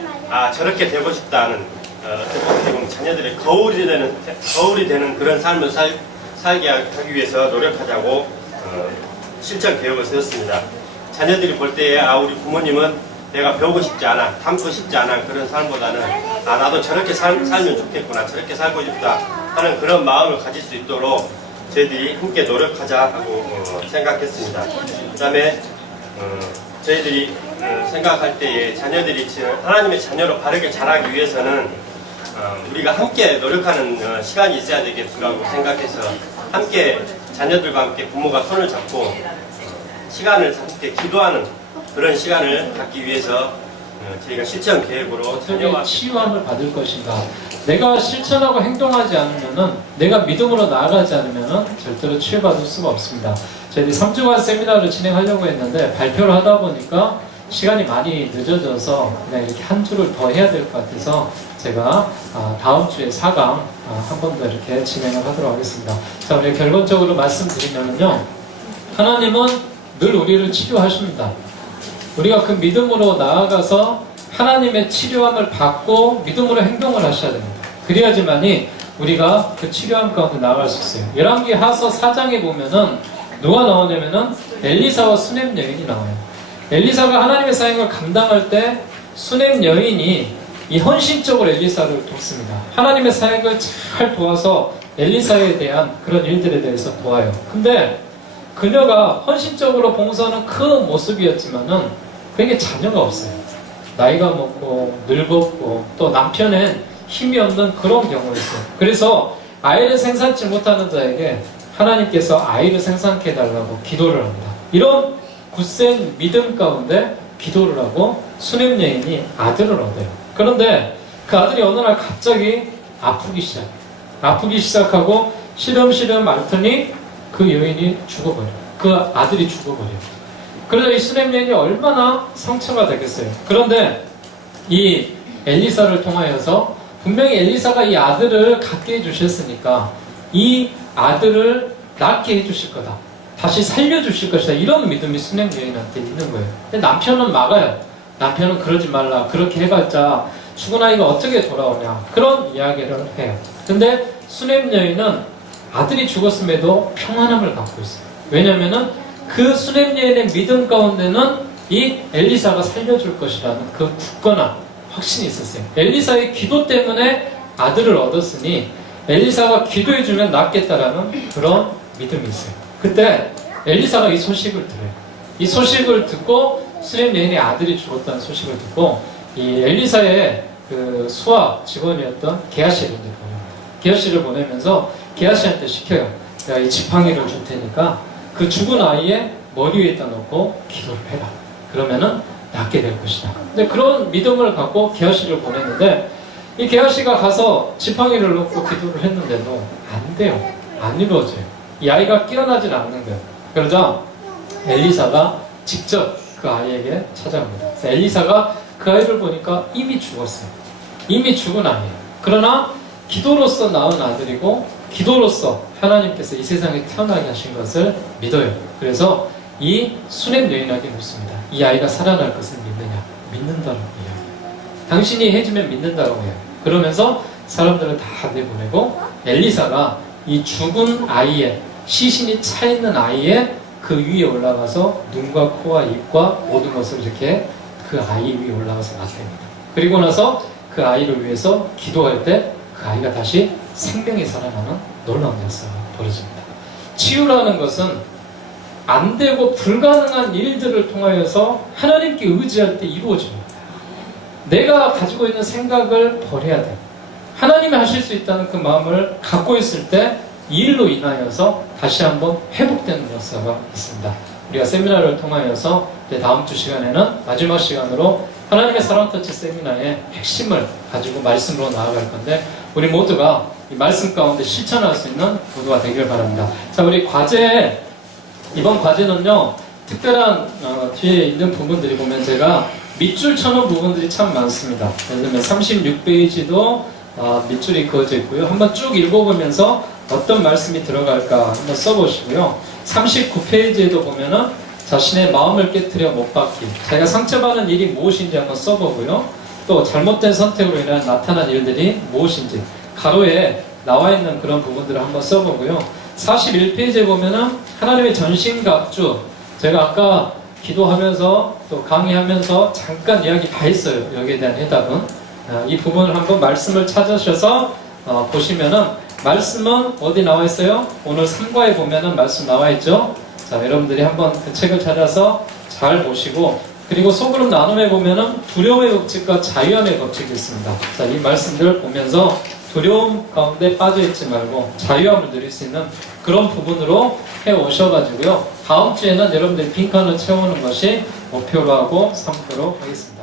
저렇게 되고 싶다는 어떻게 보면 자녀들의 거울이 되는 그런 삶을 살게 하기 위해서 노력하자고 실천 계획을 세웠습니다. 자녀들이 볼 때에 우리 부모님은 내가 배우고 싶지 않아, 닮고 싶지 않아 그런 삶보다는 나도 저렇게 살면 좋겠구나, 저렇게 살고 싶다 하는 그런 마음을 가질 수 있도록 저희들이 함께 노력하자 하고 생각했습니다. 그 다음에 저희들이 생각할 때에 자녀들이 하나님의 자녀로 바르게 자라기 위해서는 우리가 함께 노력하는 시간이 있어야 되겠다고 생각해서 함께 자녀들과 함께 부모가 손을 잡고 시간을 함께 기도하는 그런 시간을 갖기 위해서 저희가 실천 계획으로 어떻게 치유함을 받을 것인가. 내가 실천하고 행동하지 않으면은, 내가 믿음으로 나아가지 않으면은 절대로 치유받을 수가 없습니다. 저희들이 3주간 세미나를 진행하려고 했는데 발표를 하다 보니까 시간이 많이 늦어져서 그냥 이렇게 한 주를 더 해야 될 것 같아서 제가 다음 주에 4강 한 번 더 이렇게 진행을 하도록 하겠습니다. 자, 우리 결론적으로 말씀드리면요, 하나님은 늘 우리를 치료하십니다. 우리가 그 믿음으로 나아가서 하나님의 치료함을 받고 믿음으로 행동을 하셔야 됩니다. 그래야지만이 우리가 그 치료함 가운데 나아갈 수 있어요. 열왕기하서 4장에 보면은 누가 나오냐면은 엘리사와 수넴 여인이 나와요. 엘리사가 하나님의 사역을 감당할 때 수넴 여인이 이 헌신적으로 엘리사를 돕습니다. 하나님의 사역을 잘 도와서 엘리사에 대한 그런 일들에 대해서 도와요. 근데 그녀가 헌신적으로 봉사하는 그 모습이었지만은 그에게 자녀가 없어요. 나이가 먹고 늙었고 또 남편엔 힘이 없는 그런 경우였어요. 그래서 아이를 생산치 못하는 자에게 하나님께서 아이를 생산케 해달라고 기도를 합니다. 이런 굳센 믿음 가운데 기도를 하고 수넴 여인이 아들을 얻어요. 그런데 그 아들이 어느 날 갑자기 아프기 시작하고 시름시름 앓더니 그 여인이 죽어버려요. 그 아들이 죽어버려요. 그러자 이 수넴 여인이 얼마나 상처가 되겠어요. 그런데 이 엘리사를 통하여서 분명히 엘리사가 이 아들을 갖게 해주셨으니까 이 아들을 낳게 해주실 거다, 다시 살려주실 것이다, 이런 믿음이 수넴 여인한테 있는 거예요. 근데 남편은 막아요. 남편은 그러지 말라, 그렇게 해봤자 죽은 아이가 어떻게 돌아오냐, 그런 이야기를 해요. 근데 수넴 여인은 아들이 죽었음에도 평안함을 갖고 있어요. 왜냐면은 그 수넴 여인의 믿음 가운데는 이 엘리사가 살려줄 것이라는 그 굳건한 확신이 있었어요. 엘리사의 기도 때문에 아들을 얻었으니 엘리사가 기도해주면 낫겠다라는 그런 믿음이 있어요. 그때 엘리사가 이 소식을 들어요. 이 소식을 듣고 수넴 여인의 아들이 죽었다는 소식을 듣고 이 엘리사의 그 수하 직원이었던 게하시를 보냅니다. 게하시를 보내면서 게하시한테 시켜요. 내가 이 지팡이를 줄 테니까 그 죽은 아이의 머리 위에다 놓고 기도를 해라. 그러면은 낫게 될 것이다. 근데 그런 믿음을 갖고 게하시를 보냈는데 이 게하시가 가서 지팡이를 놓고 기도를 했는데도 안 돼요. 안 이루어져요. 이 아이가 깨어나질 않는 거예요. 그러자 엘리사가 직접 그 아이에게 찾아갑니다. 그래서 엘리사가 그 아이를 보니까 이미 죽었어요. 이미 죽은 아이예요. 그러나 기도로서 낳은 아들이고 기도로서 하나님께서 이 세상에 태어나게 하신 것을 믿어요. 그래서 이 수넴 여인에게 묻습니다. 이 아이가 살아날 것을 믿느냐? 믿는다라고 해요. 당신이 해주면 믿는다라고 해요. 그러면서 사람들을 다 내보내고 엘리사가 이 죽은 아이의, 시신이 차있는 아이의 그 위에 올라가서 눈과 코와 입과 모든 것을 이렇게 그 아이 위에 올라가서 맡깁니다. 그리고 나서 그 아이를 위해서 기도할 때 그 아이가 다시 생명이 살아나는 놀라운 역사가 벌어집니다. 치유라는 것은 안 되고 불가능한 일들을 통하여서 하나님께 의지할 때 이루어집니다. 내가 가지고 있는 생각을 버려야 돼요. 하나님이 하실 수 있다는 그 마음을 갖고 있을 때 이 일로 인하여서 다시 한번 회복되는 역사가 있습니다. 우리가 세미나를 통하여서 이제 다음 주 시간에는 마지막 시간으로 하나님의 사랑 터치 세미나의 핵심을 가지고 말씀으로 나아갈 건데 우리 모두가 이 말씀 가운데 실천할 수 있는 모두가 되길 바랍니다. 자, 우리 과제, 이번 과제는요, 특별한 뒤에 있는 부분들이 보면 제가 밑줄 쳐놓은 부분들이 참 많습니다. 예를 들면 36페이지도 밑줄이 그어져 있고요. 한번 쭉 읽어보면서 어떤 말씀이 들어갈까 한번 써보시고요. 39페이지에도 보면은 자신의 마음을 깨트려 못 박기, 자기가 상처받는 일이 무엇인지 한번 써보고요. 또 잘못된 선택으로 인한 나타난 일들이 무엇인지 가로에 나와 있는 그런 부분들을 한번 써보고요. 41페이지에 보면은 하나님의 전신갑주, 제가 아까 기도하면서 또 강의하면서 잠깐 이야기 다 했어요. 여기에 대한 해답은. 이 부분을 한번 말씀을 찾으셔서 보시면은 말씀은 어디 나와 있어요? 오늘 3과에 보면은 말씀 나와 있죠. 자, 여러분들이 한번 그 책을 찾아서 잘 보시고, 그리고 소그룹 나눔에 보면은 두려움의 법칙과 자유함의 법칙이 있습니다. 자, 이 말씀들을 보면서 두려움 가운데 빠져있지 말고 자유함을 누릴 수 있는 그런 부분으로 해 오셔가지고요. 다음 주에는 여러분들이 빈칸을 채우는 것이 목표로 하고 삼도록 하겠습니다.